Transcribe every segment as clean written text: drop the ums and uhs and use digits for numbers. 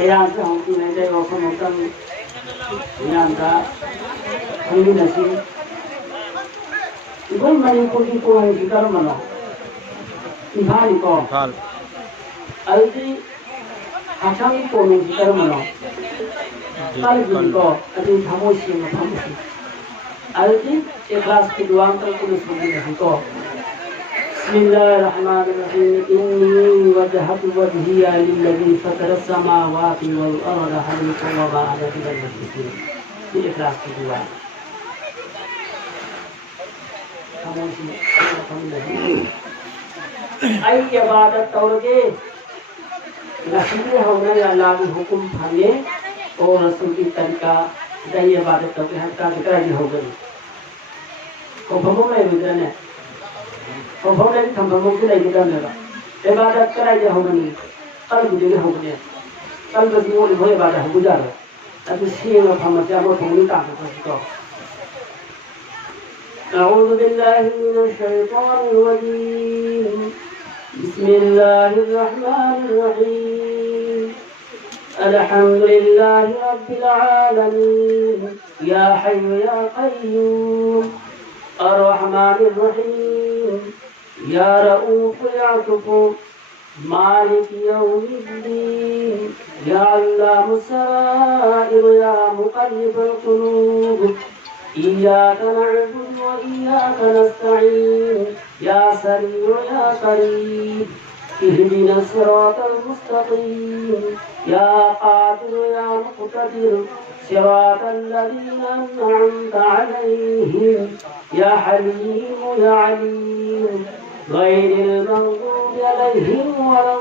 Meyang sa hong tunay day o kumutang meyang ka hindi na si ibang manipuli ko ang sikar mano ibali ko aldi asami ko ng sikar mano kalbi ko ati thamosi na thamosi aldi ikhlas ki duang tal kulus bagi ko Bismillahirrahmanirrahim inni wajjahtu wajhiya lilladzi fatara as-samawati wal arda hanifan wa ma ana minal musyrikin. Ini ikhlas kedua. Kamu sini, kamu lagi. Ai ibadat तौरके नसीब होने अल्लाह के हुक्म थाने और रसूल की तरीका दही इबादत तो हम का जिक्र ही हो गई। को भमो में विद्रने को भमो में भमो की नहीं विद्रने का इबादत कराई हो गई कल बुझे हो गई कल बदी वो हो इबादत हो गुजार अब सीए में हम क्या वो थोड़ी ताकत को أعوذ بالله من الشيطان الرجيم بسم الله الرحمن الرحيم الحمد لله رب العالمين يا حي يا قيوم الرحمن الرحيم يا رؤوف يا غفور مالك يوم الدين يا علام السرائر يا مقلب القلوب إياك نعبد وإياك نستعين يا سريع يا قريب اهدنا الصراط المستقيم يا قادر يا مقتدر صراط الذين أنعمت عليهم يا حليم يا عليم غير المغضوب عليهم ولا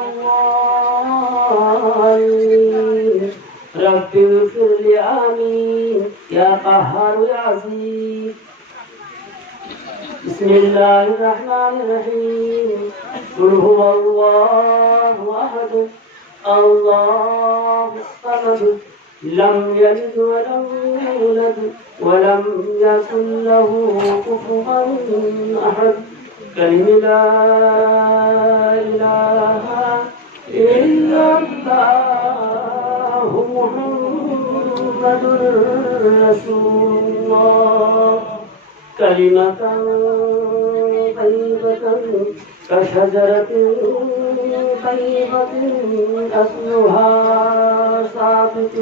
الضالين رب اغفر لي آمين يا قهار يا عزيز بسم الله الرحمن الرحيم قل هو الله أحد الله الصمد لم يلد ولم يولد ولم يكن له كفوا أحد كلمة لا إله إلا الله محمد رسول الله كلمة طيبة كشجرة طيبة أصلها ثابت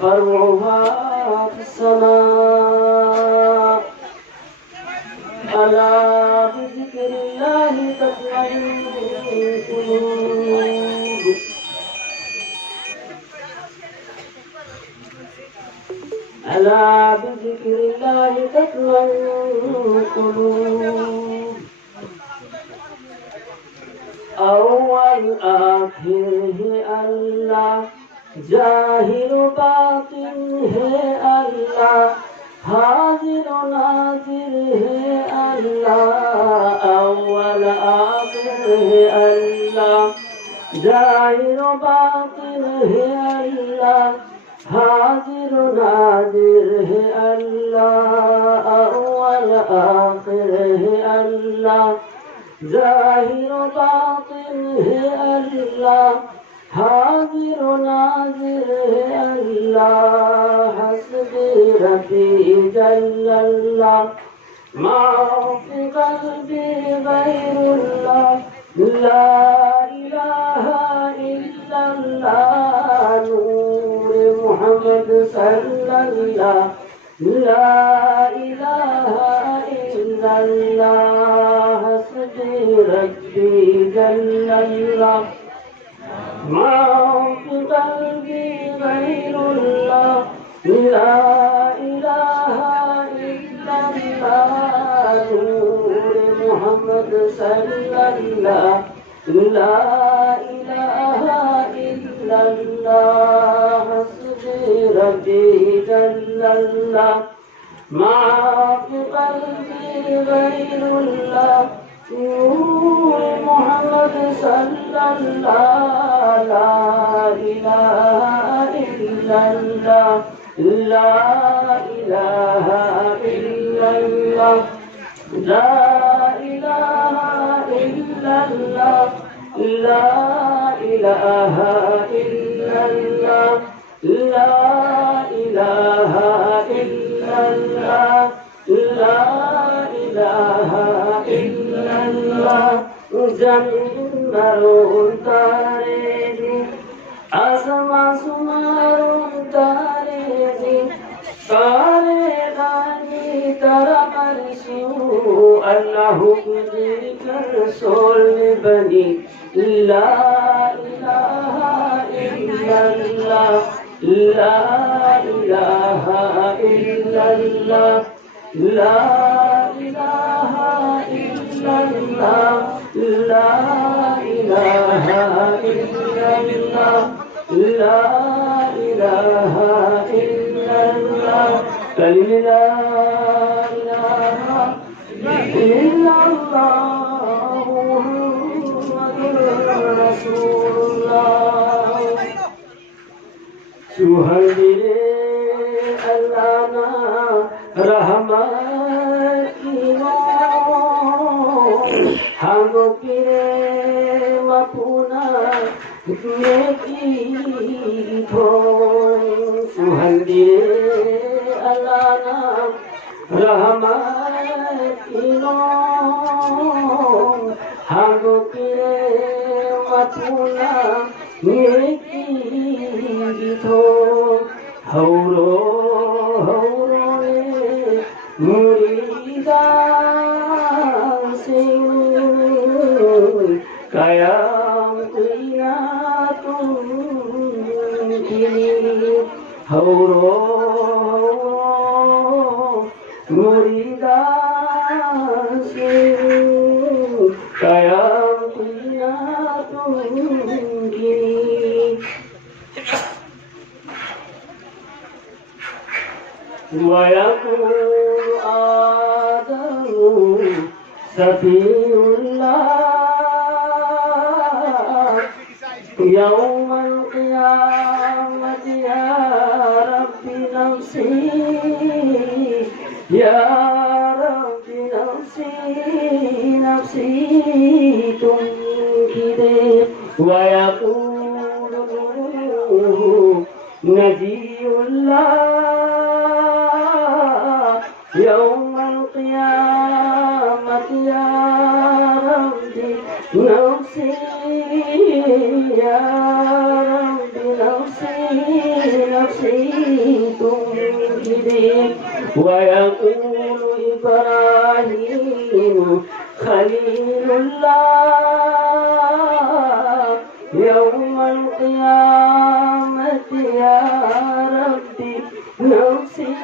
فرعها في السماء ألا بذكر الله تطمئن القلوب ألا بذكر الله تطمئن القلوب أول آخر है अल्लाह जाहिर बातिन है अल्लाह हाजिर नाजिर है अल्लाह अव्वल आखिर है अल्लाह जाहिर बातिन है अल्लाह हाजिर नाजिर है अल्लाह अव्वल आखिर है अल्लाह ज़ाहिर बातिन है अल्लाह हाजिर नाजिर है अल्लाह हस्बी रब्बी जल्लल्लाह माफ़ी क़ल्बी गैरुल्लाह ला इलाहा इल्लल्लाह नूर मुहम्मद सल्लल्लाह ला इलाहा इल्लल्लाह हस्बी रब्बी जल्लल्लाह माफ़ी क़ल्बी गैरुल्लाह ला इलाहा इल्लल्लाह नूर मुहम्मद सल्लल्लाह ला इलाहा इल्लल्लाह हस्बी रब्बी जल्लल्लाह माफ़ी क़ल्बी गैरुल्लाह नूर मुहम्मद सल्लल्लाह ला इलाहा इल्लल्लाह ला इलाहा इल्लल्लाह ला इलाहा इल्लल्लाह ला इलाहा इल्लल्लाह maroon taredi asma sumaroon taredi kare dani taramarsu Allahu kudikar sol bani la ilaha illallah la ilaha illallah la ilaha illallah la ilaha illallah la ilaha illallah la ilaha illallah Muhammadur Rasulullah Suhaile Allana rahmatino hamokire mapuna neki thon Suhaile Allana rahmatino hamokire mapuna neki thon hauro Muridan Singh Kayam Kuyatum Kini Hauro Muridan Singh Kayam Kuyatum Kini ويقول آدم سفي الله يوم القيامة يا رب نفسي يا رب نفسي نفسي تنكر ويقول نجي الله يوم القيامة يا ربي نفسي يا ربي نفسي نفسي تنكري ويقول إبراهيم خليل الله يوم القيامة يا ربي نفسي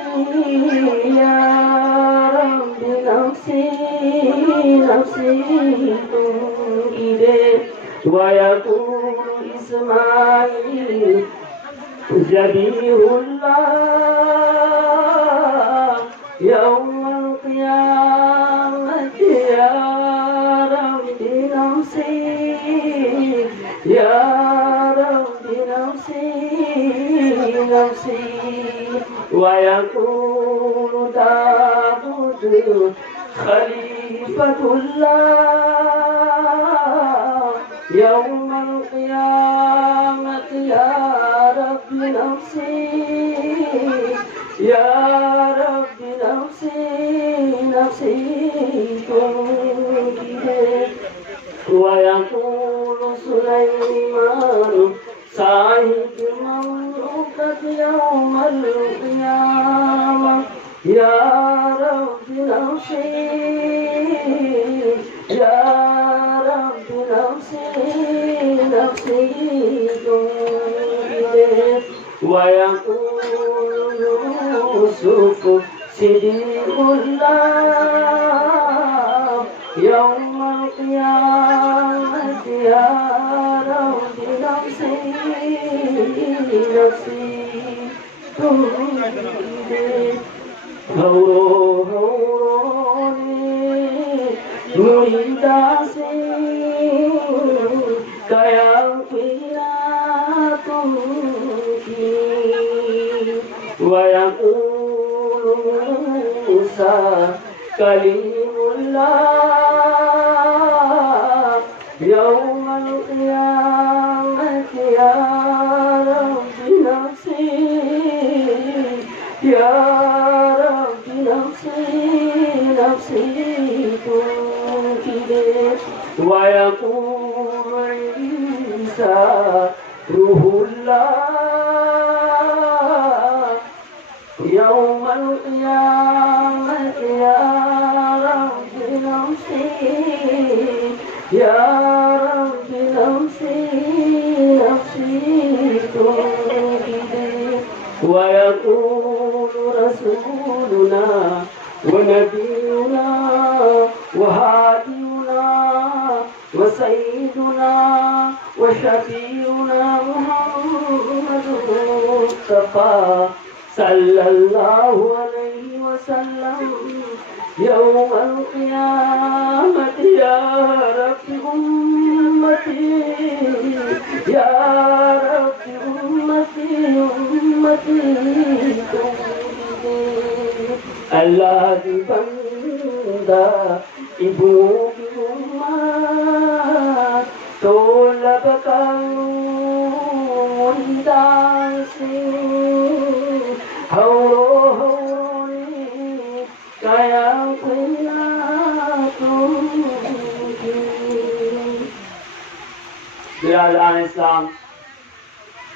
يا ربي نفسي نفسي تنكري ويقول إسماعيل جبيه الله يوم القيامة يا ربي نفسي يا ربي نفسي نفسي ويقول داود خليفة الله يوم القيامة يا رب نفسي يا رب نفسي نفسي تنكر ويقول سليمان صاحب مملوكة يوم القيامة يا رب نفسي يا رب نفسي نفسي تنكر ويقول يوسف صديق الله يوم القيامة يا رب نفسي نفسي تنكر Muridase kaya pinatum ki wayaqulu Musa kalimullah yawmal qiyamati ya rabbi nafsi ya rabbi nafsi nafsi ويقول نسألullah yawmal qiyamati ya Rabbi nafsi ya Rabbi nafsi nafsi wa yaqulu rasuluna wa nabiyuna wa hadiyuna wa sayyiduna wa syafi'una Muhammadun Mustafa sallallahu alaihi wasallam yawmal qiyamati ya Rabbi ummati ya Rabbi ummati ummati Allah di banda ibu ki umat tolak kau dasi hauroni kaya kuya Bilal इस्लाम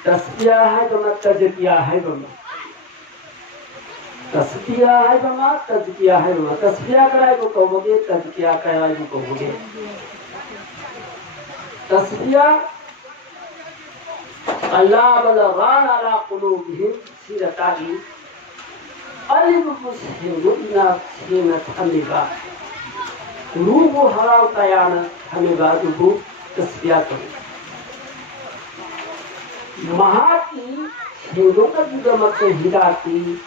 तस्बिया है तो मत तज़किया है तो मत तस्बिया है तो मत तज़किया है तो मत तस्बिया कराए को कहोगे तज़किया कराए को कहोगे तस्बिया अल्लाह बलगान अला कुलूबिहिम सीरताही अलिम मुस्लिमुना सीनत हमिगा रूह हराम तयान हमिगा रूह तस्बिया करो महाती हिंदू का juga maksud hidati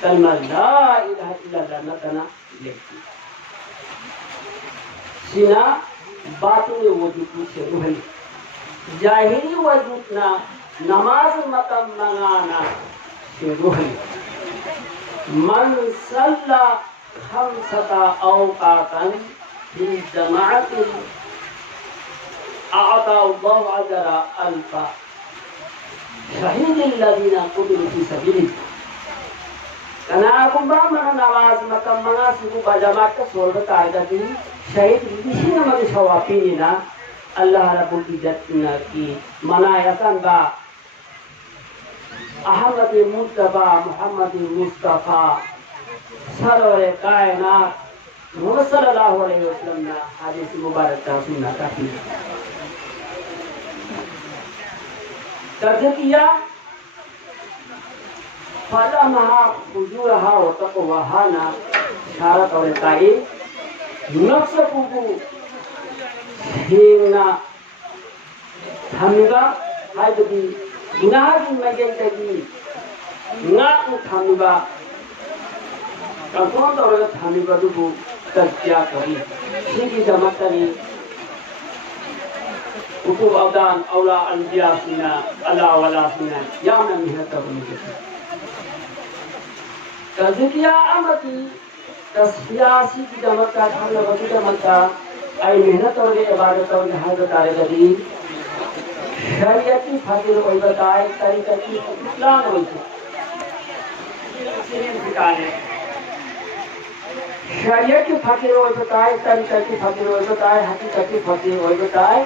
kalma la ilaha illallah natana lekti sina batun wujud se ruhani jahili wujudna namaz matam mangana se ruhani man salla khamsata awqatan fi jama'atin a'ata Allah ajra alfa शहीद लदीना कुदुर की सबीली कना कुंबा मन नमाज मकम मना सिबु बजमात का soul बताएगा कि शहीद किसी न मगे शवापी ना अल्लाह रब्बुल इज्जत ना की मनायतन बा अहमद मुस्तफा मोहम्मद मुस्तफा सरवर कायनात मोहम्मद सल्लल्लाहु अलैहि वसल्लम ना हदीस मुबारक का सुनना काफी तज़किया फलमहा फुजूरहा व तक़वाहा ना इशारत और ताई नफ्स कुबु हिंगना थमिगा हाइदगी गुनाह की मगेंतगी नाक थमिगा कंट्रोल और थमिगा दुबु तज़किया करी सिगी जमतनी Ukub awdan awla anbiya sina Allah wala sina yamna mihnat kabuli tazkiya amati tasfiyasi की जमत का हम लोग की जमत का आई मेहनत और इबादत और हाजत आरे गदी शरीयती फकीर कोई बताए तरीका की इस्लाम होई सिखाने शरीयत की फकीर कोई बताए तरीका की फकीर कोई बताए हकीकत की फकीर कोई बताए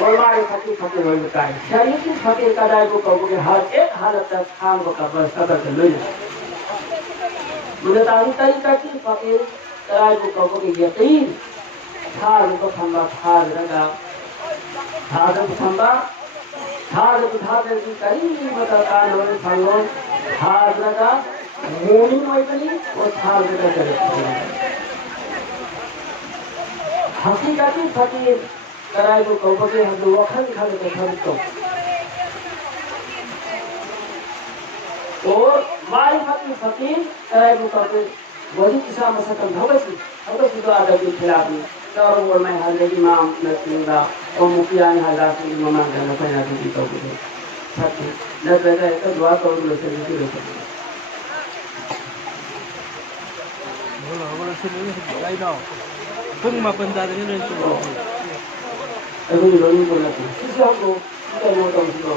और मारे फकीर फकीर हो जाता है शरीर की फकीर का दाय को कहोगे हर एक हालत तक खान को कबर सबर कर लो मुझे तारी तरीका की फकीर दाय को कहोगे यकीन थार को थंबा थार लगा थार को थंबा थार की करीब बता कान होने फलो थार लगा मोनी मोइकली और थार लगा चले हकीकती फकीर कराए को कहोगे हम लोग वखन खाने को खरीदो और मारिफत की फकीर कराए को कहोगे वही किसा मसकन भगसी अब तो सुधा आदमी के खिलाफ में चार और मैं हाल इमाम नसींगा और मुखिया ने हालात में ममा जाना पड़ा तो की कहोगे सत्य न लगा एक दुआ करो लो से नहीं लो बोलो से नहीं लाई ना तुम मापन दादे ने तो अभी लोनी बोला था किसी को क्या बोलता हूँ उसको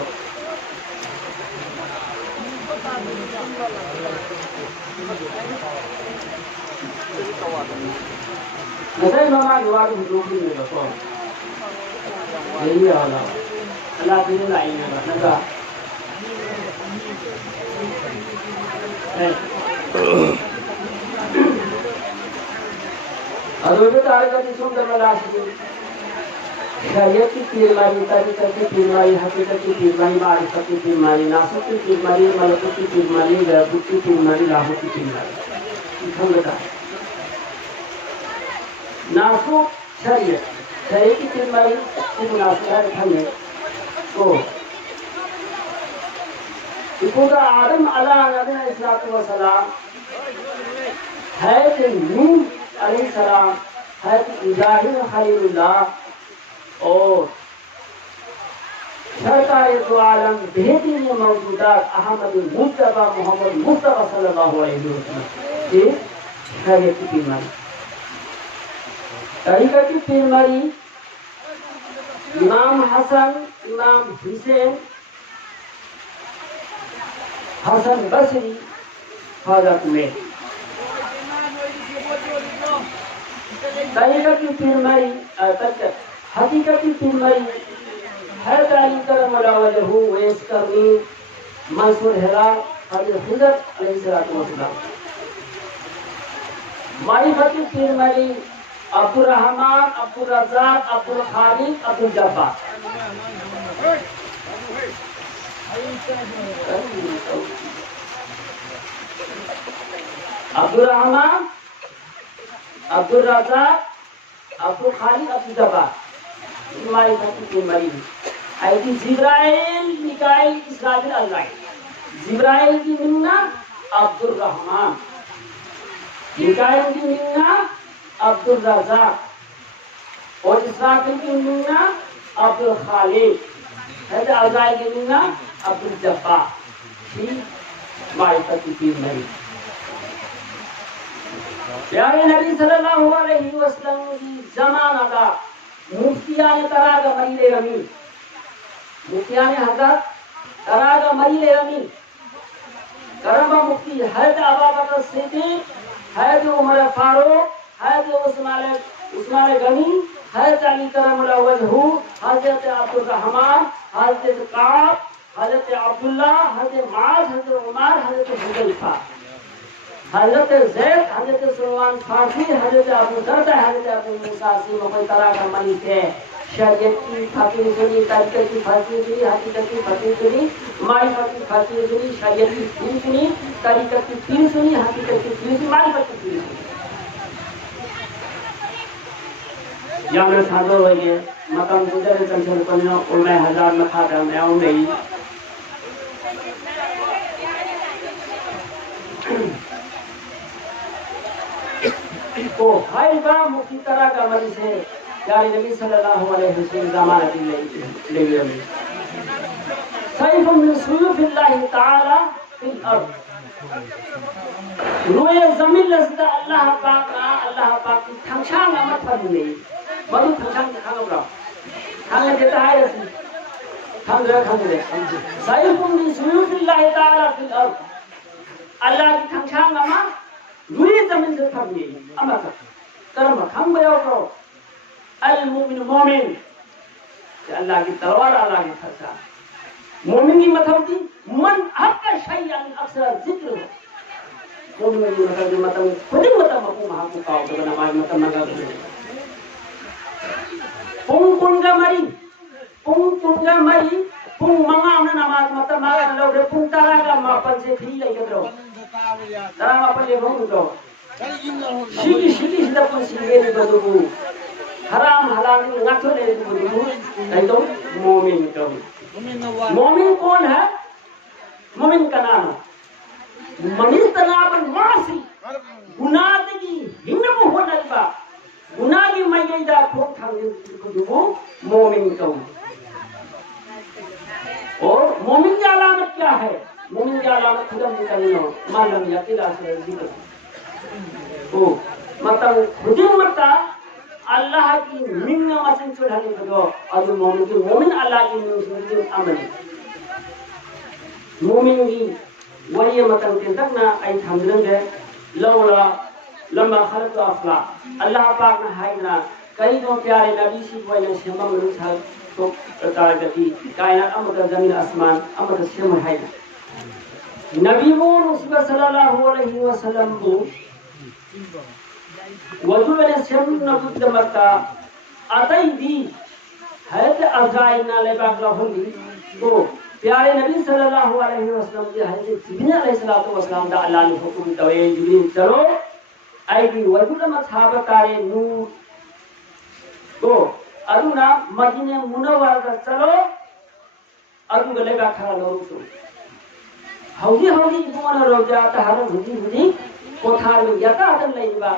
नहीं मामा युवा की लोग भी नहीं रखो यही हाल है अल्लाह फिर लाएंगे नगा अदोबे तारका दिसुम दमलाशी शरीयत की पीरमारी तरीक़त की पीरमारी हकीकत की पीरमारी मारिफत की पीरमारी नासुक की पीरमारी मलकुत की पीरमारी गैबुत की पीरमारी लाहुत की पीरमारी हम बता नासुक शरीयत शरीयत की पीरमारी की मुनासिबत हमें तो इकोदा आदम अलैहिस्सलातु वस्सलाम है कि नूह अलैहिस्सलाम है कि इब्राहिम खलीलुल्लाह और सरकार दो आलम बेहतरीन मौजूदात अहमद मुस्तफा मोहम्मद मुस्तफा सल्लल्लाहु अलैहि वसल्लम ये शरीयत की पीरमारी तरीक़त की पीरमारी इमाम हसन इमाम हुसैन हसन बसरी हजरत में तरीक़त की पीरमारी हकीकत की पीरमारी है ताली करम वजहू वैस करनी मंसूर हिला हजरत हिजरत अलैहिस्सलातु वस्सलाम मारिफत की पीरमारी अब्दुल रहमान अब्दुल रज़्ज़ाक अब्दुल खालिक अब्दुल जब्बार अब्दुल रहमान अब्दुल रज़्ज़ाक अब्दुल खालिक अब्दुल जब्बार मारिफत की पीरमारी आई जिब्राइल मिकाइल इसराफिल अज़राइल जिब्राइल की मिन्ना अब्दुल रहमान मिकाइल की मिन्ना अब्दुल रज़्ज़ाक और इसराफिल की मिन्ना अब्दुल खालिक है अज़राइल की मिन्ना अब्दुल जब्बार ठीक मारिफत की पीरमारी प्यारे नबी सल्लल्लाहु अलैहि वसल्लम की ज़माना का मुफ्तियान तरागा मरीले रमी मुफ्तियान हज़रत तरागा मरीले रमी करमा मुफ्ती हज़रत अबू बकर सिद्दीक़ हज़रत उमर फारूक हज़रत उस्मान गनी हज़रत अली करमुल्लाह वजहू हज़रत अब्दुल रहमान हज़रत काब हज़रत अब्दुल्ला हज़रत माज हज़रत उमर हज़रत हुदैफा हज़रत ज़ैद हज़रत सुलैमान फारसी हज़रत अबू दरदा हज़रत अबू मूसा सी कोई तरह का मलिक है शरीयत की फकीर सुनी तरीक़त की फकीर सुनी हकीकत की फकीर सुनी मारिफत की फकीर सुनी शरीयत की पीर सुनी तरीक़त की पीर सुनी हकीकत की पीर सुनी मारिफत की पीर सुनी यहाँ में साधो हो गए मकाम गुजर कंचन पन्नो उन्हें हजार में खाता मैं हूँ नहीं तो हर बार मुफ्ती तरह का मरीज है यानी नबी सल्लल्लाहु अलैहि वसल्लम ज़माना की ले सैफ़ुम मिन सुयूफ़िल्लाहि ताला फिल अर्द रोए ज़मीन लज़्ज़ा अल्लाह पाक की थंगशांग अमत फरमाने मरु थंगशांग खाना बरा खाना देता है ऐसी खाना दे सैफ़ुम मिन सुयूफ़िल्लाहि ताला फिल अर्द अल्लाह की थंगशांग अमत रुई ज़मीन से फरमाने अमत कर्म हम बयां करो अल मोमिन मोमिन अल्लाह की तलवार अल्लाह की फरसा मोमिन की मतलब थी मन हक़ शैअन अक्सर जिक्र मोमिन की मतलब खुद ही मतलब मको महाकु काओ तो नमाज मतलब मगा पुंग मरी पुंग मंगा हमने नमाज मतलब मगा लोग पुंग तारा का मापन से थी लेके दो तारा मापन ले घूम दो शिकी सिदा पुन सिगे ने बदबू हराम हलाल ngaco ले बदबू नहीं तो मोमिन कौन मोमिन कौन है मोमिन का नाम मनिस्तनाबन मासी गुनाह की हिन्नम होना बा गुनाह की मैदा खोक थांगे बदबू मोमिन कौन और मोमिन की अलामत क्या है मोमिन की अलामत खुदा निकलना मालूम यकीला से जिक्र ओ मतलब खुदी मता अल्लाह की मिन्ना मसन चढ़ाने को और मोमिन की मोमिन अल्लाह की मिन्ना अमल मोमिन की वही मतलब के तक ना आई थमरंगे लौला लम्बा खलक़ अफला अल्लाह पाक ने हाय ना कई तो प्यारे नबी सी कोई ने शमा मनु था तो तारगति कायनात अमर जमीन आसमान अमर सेम है नबी मुहम्मद सल्लल्लाहु अलैहि वसल्लम को वजुने सेम नबुद्ध मक्का अतई दी है तो अजाई ना ले बागला होगी तो प्यारे नबी सल्लल्लाहु अलैहि वसल्लम के हज़रत जिब्रील अलैहिस्सलातु वस्सलाम दा अल्लाह ने हुक्म दवे जिब्रील चलो आईगी वजुने मसाब तारे नूर तो अरुणा मदीने मुनव्वरा चलो अरुण लेगा खरा लोग तो हौजी इबुना रोजा तहार हुजी कोठार में याता आदम लेबा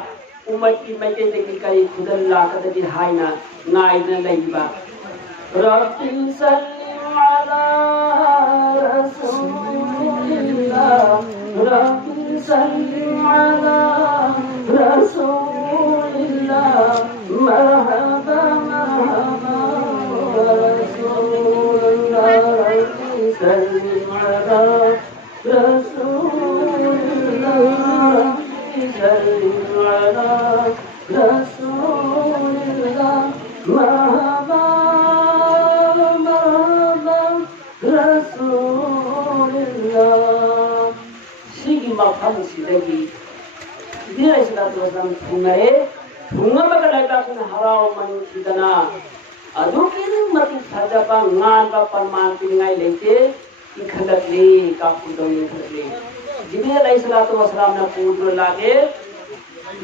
उम्मत की मैके देखी करी खुदल्ला कदबी हाइना नाइना लेबा रब्बी सल्लि अला रसूलिल्लाह रब्बी सल्लि अला रसूलिल्लाह मरहबा मरहबा रसूलिल्लाह रब्बी सल्लि अला रसूलिल्लाह सल्लि अला रसूलिल्लाह मरहबा मरहबा रसूलिल्लाह सिगी मफहम सिदगी दिरा सलातु वसलाम थुंगरे थुंगा बगलाइबा कुन हराव मन सिदना अदुकिन मति थजबा ngaन ba परमान पिंगाई लेके इखलकले का पुदोने खले जिब्रील अलैहिस्सलातु वस्सलाम ना पुदो लागे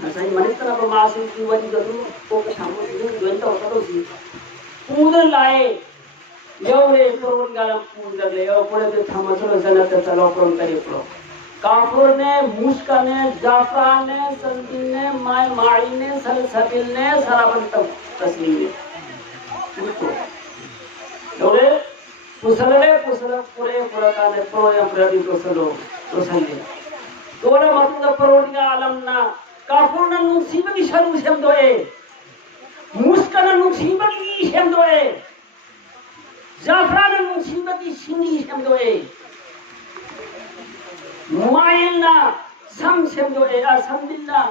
असै मनिस्तर अब मासिन की वनी गदु को सामो दु दोंता होतो सी पुदो लाए यौरे पुरोन गालम पुदो ले ओ पुरे ते थमचलो जन्नत चलो परम करे प्रो काफुर ने मुस्का ने जाफरान ने संदीन ने माई ने सलसबिल ने सराबन तस्लीम ने यौरे पुसले पूरे पुराने पुरोया पुरानी पुसलो पुसले तोरा मतलब पुरोनिया आलम ना काफुर ना मुसीबत की शर्म सेम दोए मुस्कान मुसीबत की सेम दोए जाफरान मुसीबत की सिंगी सेम दोए माइल ना सम सेम दोए असमदिल्ला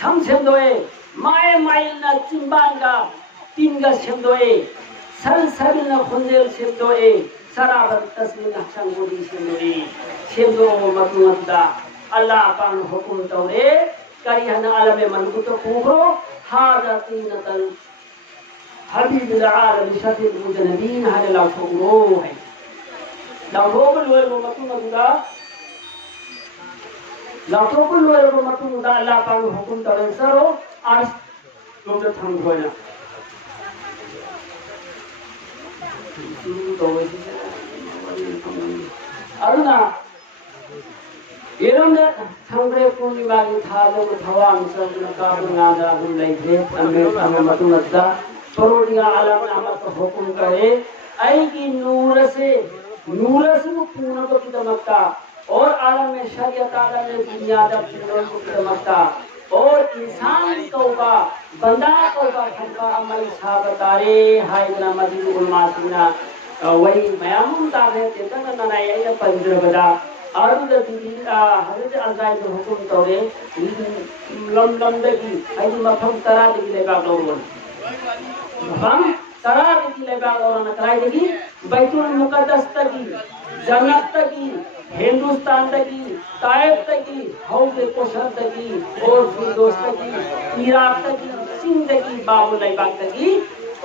सम सेम दोए माइल ना चिंबांगा तीनगा सेम दोए सलसबिल खुंदेल सेमदोए सराबत तस्लीम हसन गोदी सेमदोए सेमदो मतुमदा अल्लाह पान हुकुम तौरे करिहन आलम मनकुत कुबरो हादतीनतल हबीबुल आलम शफील मुजनबीन हले लाफुरो है लाफुरो लोए मतुमदा अल्लाह पान हुकुम तौरे सरो आज तुम तो थम होया अरुणा इरमने थांग्रे पूर्णिमा की थालो थवांग संगना काबुनादा बुलाइथे अमे मतुमदा परोडिया आलम नामक हुकुम करे आई की नूर से पूर्ण को कितमक्का और आलम में शरीयत आलम में दुनिया दा पूर्ण को कितमक्का और इंसान तौबा बंदा तौबा खंबा अमल साबतारे हाय ना मदीनुल मासिना वही मयामुन तारे तेतन ननाय या पंद्रबदा आरुद दिली हजरत अजाय जो हुकुम तौरे लम दगी आई मफम तरा दगी लेबा लोगन मफम तरा दगी लेबा लोगन कराई दगी बैतुल मुकद्दस तगी जन्नत तगी हिंदुस्तान तकी ताइफ तकी हौजे कोशर तकी और फिरदौस तकी इराक तकी सिंध तकी बाबुल बाग तकी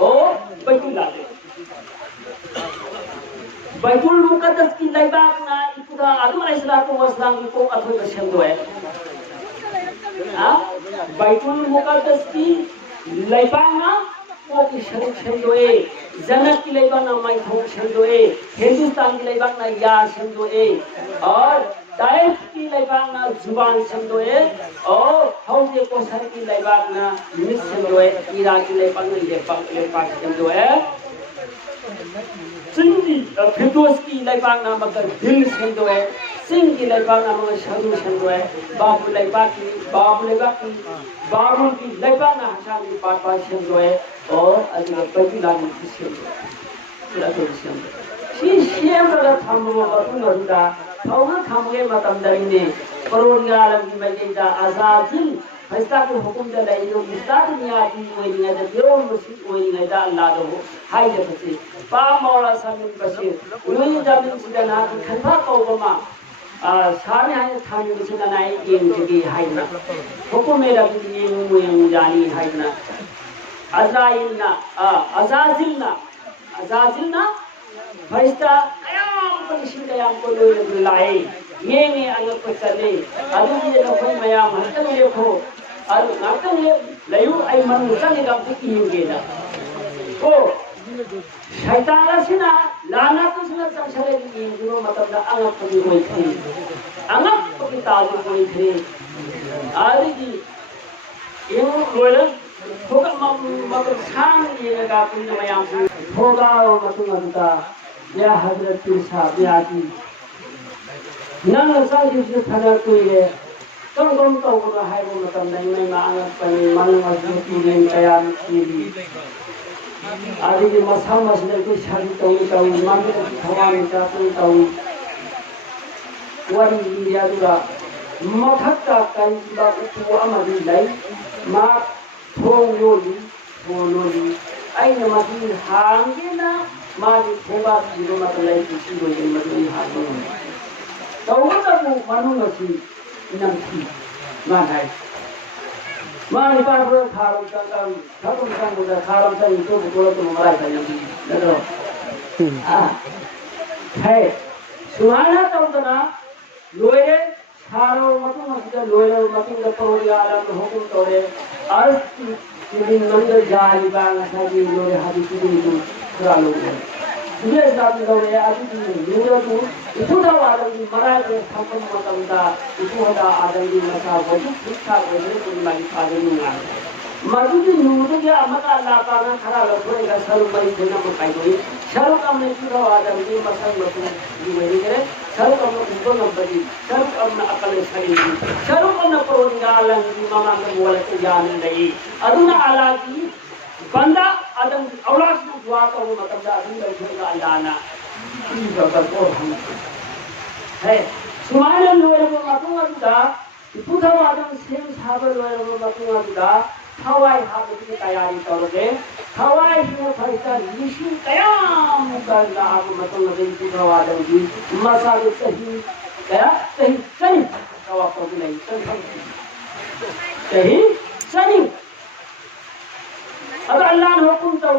और बैतुल मुकद्दस की लैबाग ना इकुदा आदम अलैहिस्सलातु वस्सलाम को अथवा शब्द है हां बैतुल मुकद्दस की लैबाग ना को की शरीक शब्द है जन्नत की लैबाग ना माई थोक शब्द है हिंदुस्तान की लैबाग ना या शब्द है और ताइफ की लैबाग ना जुबान शब्द है और हौजे कोसर की लैबाग ना मिस शब्द है इराक की लैबाग ना ये पाक शब्द है सिंधी फिरदौस की लैबाग ना मगर दिल शब्द है सिंह की लैबाग ना मगर शरू शब्द है बाबुल लैबाग की बाबुल की लैबाग ना हशाम की पाक शब्द है और अजब बैतुल की शब्द है शेम रगा थामो अतुंगरुदा थाउना थामगे मतम दरिने परोनिया आलम की मजेदा आजादिल फरिश्ता के हुक्म दे लई जो इस्ताद नियाती ओइने दे प्योर मस्जिद ओइने दा अल्लाह दो हाय दे बसे पा मौला सामिन बसे ओइ जामिन सिदना खनफा कौबमा साने हाय थामिन सिदना एम जगी हायना हुक्म मेरा भी ये जानी हायना अज़राइलना अज़ाजिलना फरिश्ता कयाम परिशिन कयाम को लोय लाए ये अंग को चले अदु ये लोग मयाम हतन लेखो और नातन ले लयु आई मन मुसन गम की गेदा ओ शैतान सिना लाना तो सिना संसारे की गुरु मतलब ना अंग को होई थी अंग को ताजु होई थी आदि की ये लोय होगा मतलब सांग ये का पुण्य मयाम होगा मतुंगा या हजरत पीर साहब यादी नंग संग थाना कुइले कम तो हाय वो मतलब नहीं मांग पनी मन मजबूत की कया की आदि की मसा मसले की शादी तो मन की भगवान चाहते तो वरी इंडिया दुरा मथक का कंबा उठो अमदी लाई मा थोलोली अइन मदी हांगेना मारी थोबा जीरो मतलब किसी को ये मदी हांगे तो वो तो मनुमसी नमकी मानाय मारी पार पर खारो तंग खत्म तंग उधर खारो तंग तो बोलो तो मराई था नमकी देखो है सुहाना तो उतना लोये खारो मनुमसी लोये मती तो आलम हुकुम तोड़े अर्थ की मंदिर जाली बांग साजी लोये हादी की तो पूरा लोग ये साथ लोगे आदि की न्यूरो को इतना वाला की मरा के थपन मतंदा इतना आदम की मसा वजू ठीक ठाक वजू को माली फादे नहीं आ मधु की न्यूरो के अमका अल्लाह पाना खरा लोगों का सर मई देना को पाई गई शरो कम ने पूरा आदम की मसा वजू ये वही करे शरो कम ने उनको नंबर दी शरो कम ने अकल सही दी शरो कम ने प्रोनिया लंगी मामा के बोले के जान नहीं अदुना आला की बंदा आदम औलाद से दुआ का वो मतलब आदमी बैठेगा अल्लाह ना इस बात को हम है सुमाइल लोए को मतुआ दा पुथा आदम सेम साबर लोए को मतुआ दा हवाई हाथ की तैयारी करोगे हवाई में फरिश्ता निशी कयाम कर रहा को मतुआ दे पुथा आदम जी मसाले सही क्या सही सही दवा को नहीं सही सही अब अल्लाह ने हुकुम तो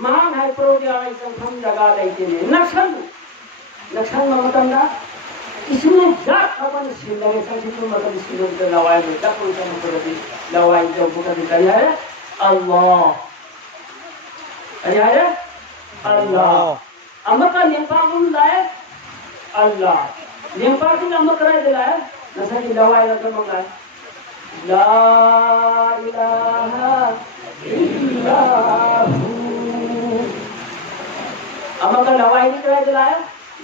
महान है प्रोग्राम संगठन लगा देते हैं नक्सल मतलब ना इसमें जात अपन सिंदरे संगठन मतलब सिंदरे के लवाई में जात कोई संगठन लवाई जो बुका दिखाया है अल्लाह है अल्लाह अमका निपा उन लाए अल्लाह निपा की अमक रहे दिलाए नशा की लवाई लगा मंगाए ला इलाहा इल्लाहु अमका लवाई नहीं कराए दिलाए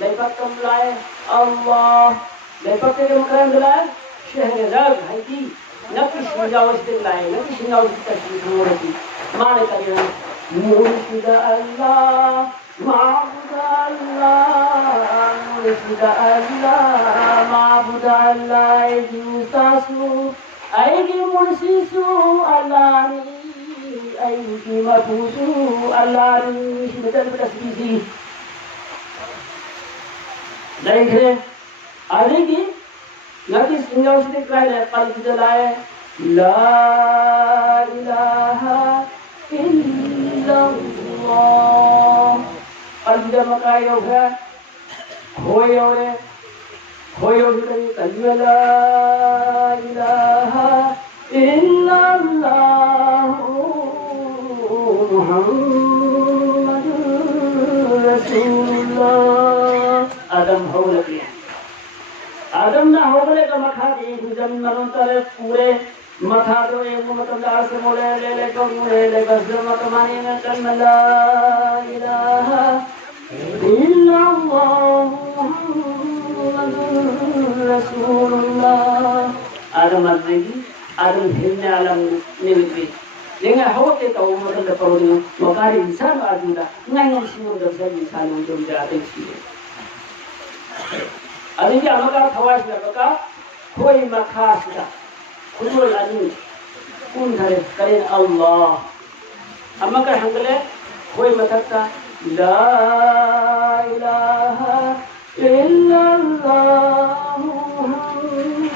लेपक कम लाए अल्लाह लेपक के मकरम दिलाए शहर रग है की नकी शिंजावश दिलाए नकी शिंजावश तशरीफ हो रही माने करिए मुर्शिद अल्लाह माबूद अल्लाह मुर्शिद अल्लाह माबूद अल्लाह युसासु आएगी मुर्शिसु अल्लाह की मबूसु अल्लाह नी शिदत तस्बीही देखे आने की नकी सिंगाव से दिखाए कल की जलाए ला इलाहा इल्लल्लाह कल की जब मकाए हो गया खोए हो गई कल ला इलाहा इल्लल्लाह आदम हो लगे आदम ना हो गए तो मखा दी जमीन मरों पूरे मथा दो एक मतलब दार से मोले ले को मुरे ले बस मत माने न तन ला इलाहा इल्लल्लाह मुहम्मदुर रसूलुल्लाह आदम अज़गी आदम हिन्ने आलम निलबी dengan hawa ke tahu macam dah perlu ni makari insan ajuda ngai semua dosa insan untuk berada di sini. Ada yang amakar thawas ni apakah koi makha sudah, koi lani kun thare karen Allah amaka hangale khoi mathakta la ilaha illallah muhammadur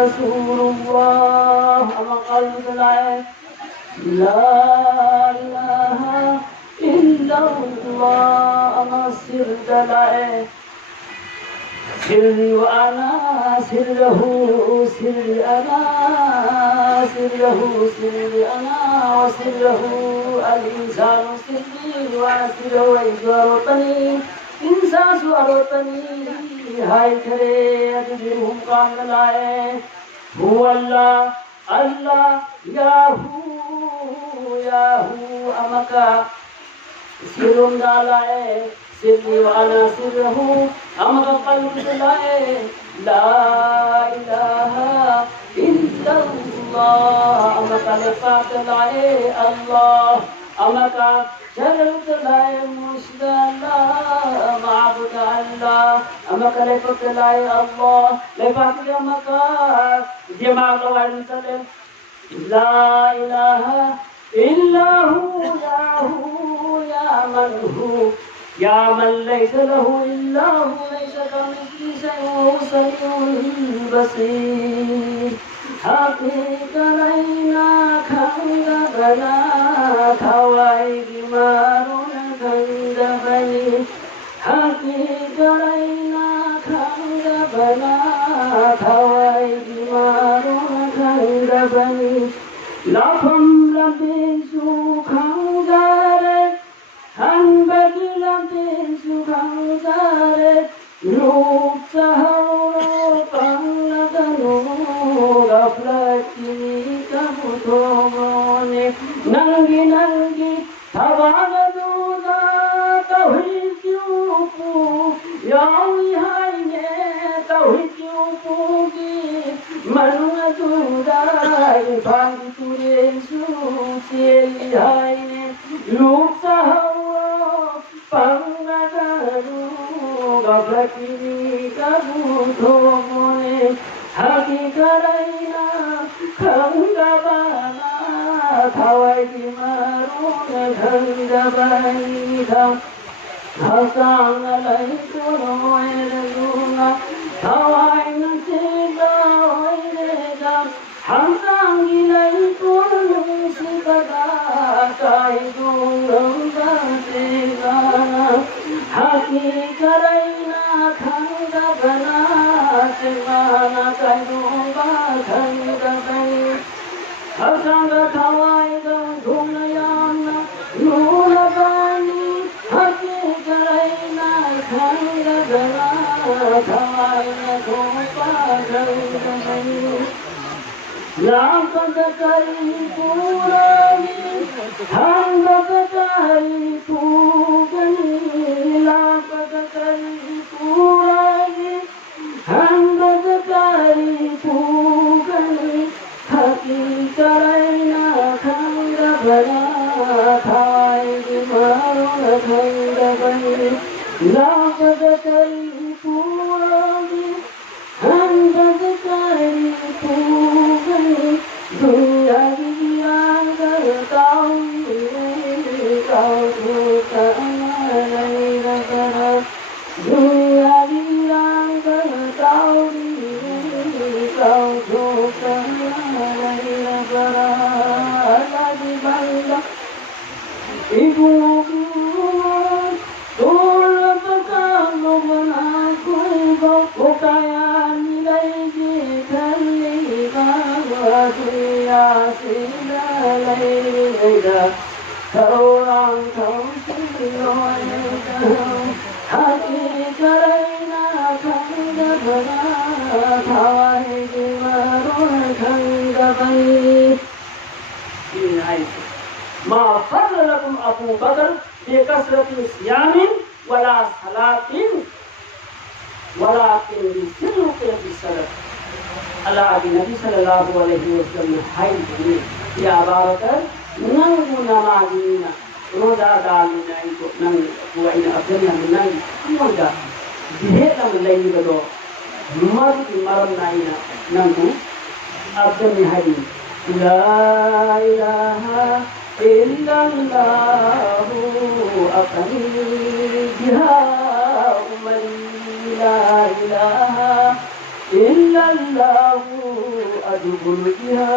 rasulullah amakal dalae la ilaha illallah amasir dalae سري وأنا سره سري أنا سره سري أنا وسره الإنسان سري وأنا سره وإجوارتني إنسان سوارتني هاي كري أدبرهم كام لائے هو الله الله ياهو أمكا سرم دالائے سري وأنا سره أمر قلب دلائے لا إله إلا الله أمر لفاق دلائے الله أمر شرر دلائے مشد الله معبد الله أمر لفاق دلائے الله لفاق أمر دماغ وانسلم لا إله إلا هو يا من هو يا من ليس له إلا هو ليس كمثله شيء وهو السميع البصير حقيقة لينا خنگ بنا خوائي بمارون خنگ بني حقيقة لينا خنگ بنا خوائي بمارون خنگ بني لفم لبسو خنگ Han bagilante sukangare Rup sahau panglagano Gaflati kabutomone Nangi nangi Tabagaduda Tawhidyupu Yawi haine Tawhidyupugi Manuaduda Panturen sucieli haine Rup sahau Panglagano Gaflati kabutomone Hakikaraina Kangabana Kawai Maruna Kangabana Hasang alai kuno eruna Kawai nasida oirega Hasang ilai kuno sibada Kai gungang bategana Hakikaraina Kangabana Segana kai gungang kangabana Hasanga Kawai Gungayana Nulabani Hakikaraina Kangabana Kawai Gungayana Lampagakari Purani Hangagakari Pugani Lampagakari Purani Hangagakari Pugani Hakikaraina Kangabana Thai Maruna Kangabani Lampagakari Purani Hangagakari Pugani Dunya Giyanga Tau Tau Tukanai Ragara Dunya Giyanga Tau Tau Tukanai Ragara Lagi Banda Ibu Tulad Kamu Menaku Bukaya Nilai Jikali Dunia Sinalaida Kaurang Kausiloida Hakikaraina Kangabana Thawai Dimarun Kangabani Ma farra lakum Abu Bakar Bi kasrati siyamin Wala salatin Walakin bisirruki bisalat Allah Nabi sallallahu alaihi wasallam hai ini ya Bakar nang namazina roza dalina itu nang buat ini abdulnya nang kumaga diheta mulai bedo mari malam naina nang tu abdulnya hari لا إله إلا الله अपनी जिहा उमरी ला इलाहा इल्लल्लाह अदबुल जिहा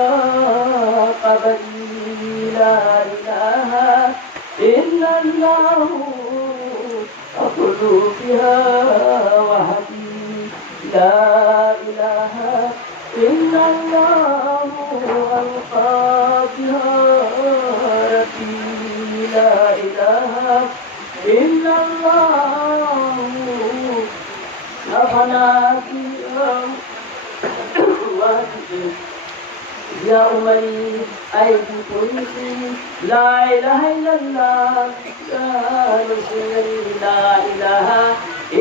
कबरी ला इलाहा इल्लल्लाह अकुलु जिहा वहदी ला इलाहा इल्लल्लाह अल-फातिहा ला इलाहा इल्लल्लाह नफनाती या उमरी ऐदी पुरसी ला इलाहा इल्लल्लाह या रसूली ला इलाहा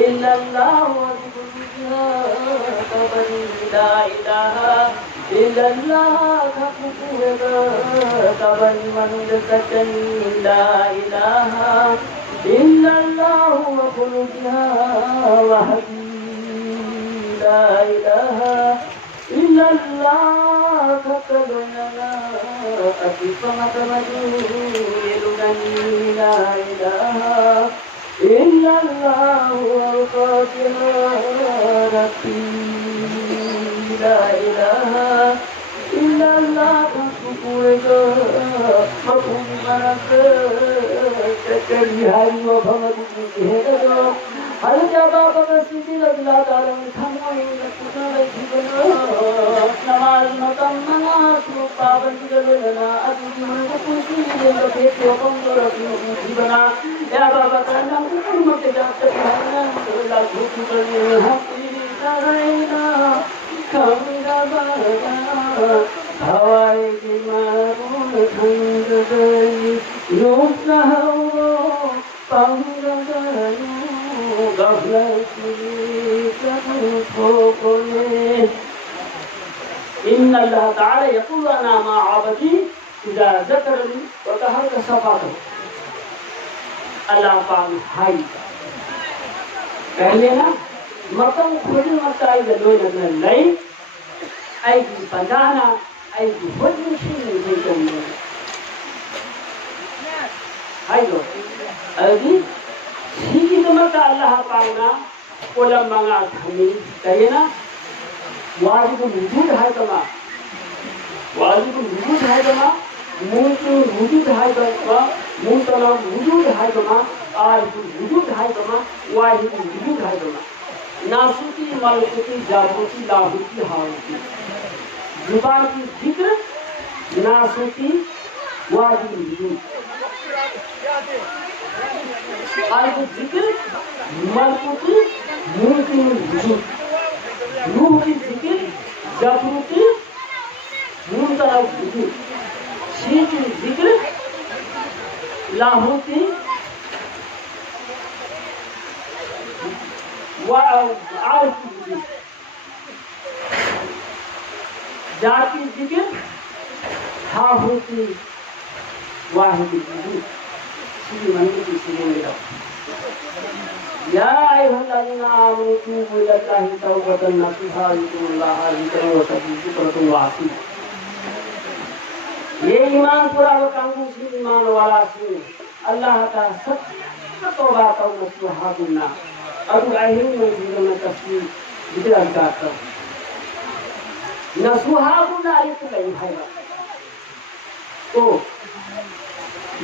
इल्लल्लाह वजहुहा कबरी ला इलाहा इल्लल्लाह कबरी मंद सचनी ला इलाहा इल्लल्लाह वखुलुहा वहदी ला इलाहा इल्लल्लाह कतलना अतिफमत मजूलुगनी ला इलाहा इल्लल्लाह वल्कातिहा रब्बी ला इलाहा इल्लल्लाह कुकुरगा मकुम मनक चचरिहाई वभमति हेदो हर जबा बगसिति रजला दारम खमोई लकुनाई जीवना नमाज मतम मनास पावन जलना अति मन कुशी लगे कोपम रति जीवना या बाबा करना कुकुर मत जाते रहना ला धूप करने हकी नारायणा कमरा बाबा हवाई की मारून खंड गई लोक हो पंग गई إن الله تعالى يقول أنا مع عبدي إذا ذكرني وتهرك صفاته अल्लाह पाक हाई पहले ना मतम खुद मत आई गलो न लई आई की पंदाना आई की खुद मुश्किल नहीं करनी हाई लो अभी ठीक मत अल्लाह पाक ना कोलम मंगा हमी कहिए ना वाजिब वजूद है तमा वाजिब वजूद है तमा मुंतु वजूद है तमा मुंतला वजूद है तमा आज वजूद है तमा वाजिब वजूद है तमा नासुती मलकुती जाबुती लाहुती हाउती जुबान की जिक्र नासुती वाजिब वजूद आज जिक्र मलकुती मुंतु वजूद रूह की जिक्र जागृति मुंतरा वजूद शी की जिक्र लाहुती व आरफ वजूद जाती जिक्र हाहुती वाहिद वजूद शी मन की सी में या अय्युहल्लज़ीना आमनु तूबू इलल्लाहि तौबतन नसूहा वज़कुरुल्लाहा ज़िक्रन व तज़किरतुन वासी ये ईमान पूरा वकांगू सी ईमान वाला सी अल्लाह का सत्य तौबा तो नसूहा बिना अब अहिन में जीवन में तस्वीर जिक्र अधिकार कर नसूहा बिना एक नहीं भाईगा तो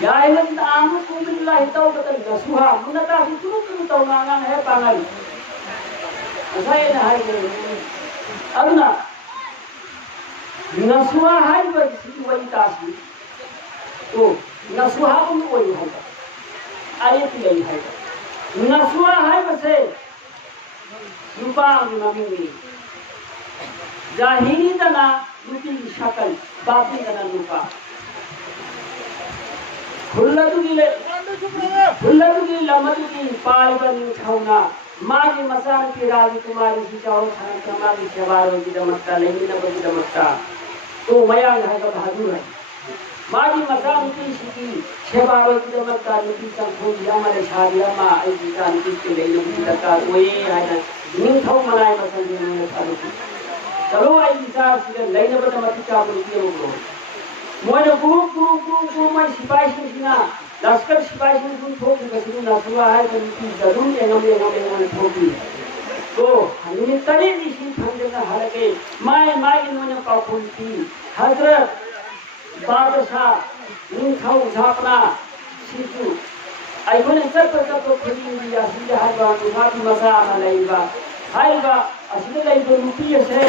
या अय्युहल्लज़ीना आमनु तूबू इलल्लाहि तौबतन नसूहा मुनता सुनु तुम तौनाना है पागल ऐसा ये है अब ना नसूहा है वही तासी तो नसूहा को वही है आयत यही है नसूहा है वैसे युबान नमी जाहिरी तना युति शक्ल बाकी तना लुका खुल्लदुगी लमदुगी पालबन छौना मागी मसान की राजकुमारी की चारों खान समागी शबारों की दमकता लेकिन अब की दमकता तो मयांग है का बहादुर है मागी मसान की शिकी शबारों की दमकता नीति संपूर्ण यामले शादिया मा ऐसी का नीति के लिए नीति लगा वो ये है ना निंथौ मनाए मसन ने खालू चलो ऐसी सा सिर लेने बता मत चाबुल किए वो मोइनो गुरु मैं सिपाही सिंह लश्कर सिपाही सिंह थोक गसिनु नसुआ है कि जरूर एंगम थोकी तो हमने तरी निशी थंदना हलके माय इन्होंने पापुलती हजरत बादशाह निखाउ झापना सिजु आइकोने सब खुदी या सिजा हजवा माफी मसा आलाइबा हाइबा असिदे लाइबो रुपी से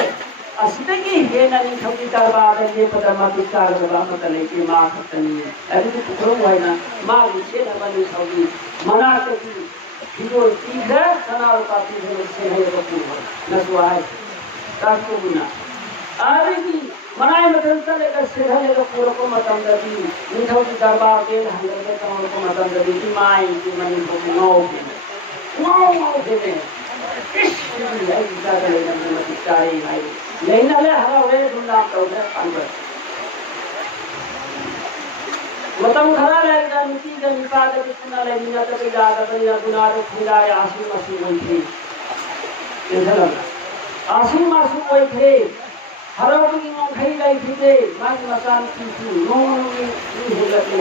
असिदगी हेना निखाउ दरबार ये पदमा विचार दबा मतले के मा खतनी अभी तो पुरो होइना मा विषय दबा निखाउ मना के हिजो तीधे सनार का तीधे से है बकू नसवा है काको गुना आरे की मनाई मतन से लेकर सेधा लेकर पूरा को मतम ददी निठाव की दरबार के हंगर के तमाम को मतम ददी की माई की मनी को नौ के इस ये ज्यादा लेना मत चारे भाई लेना ले हरा वे दुनिया तो है अंदर मतम खरा लेगा नीति के निपात के सुना ले बिना तो के जाता तो या गुनाह को खुदा या आसिम मसीह हुई थी ये चला आसिम मसीह हुई थे हरो की नो खई गई थी मन मकान की नो नी होलते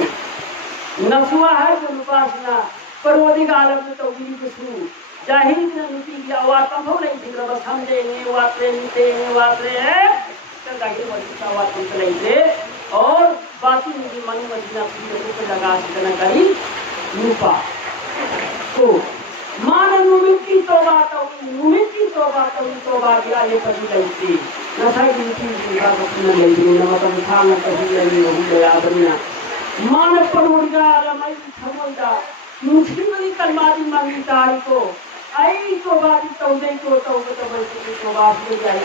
नसुआ है जो उपासना परवोदी का आलम में तो गिरी के सु जाहिर की नीति की आवाज कम हो नहीं थी बस समझे ने वात्रे है तो जाहिर वाली आवाज कम चलाई थे और बाकी मुझे मन मदीना की लगा सकना करी रूपा तो मान नुमित की तौबा की आले पदी लगती नसाई की बात अपने ले ली न मतलब थान कभी ले ली हो गया बनिया मान पर उड़ गया आलमाई थमोदा मुस्लिम की कलमादी मांगी तारी को आई तो बात तो बल्कि तो बात के जाए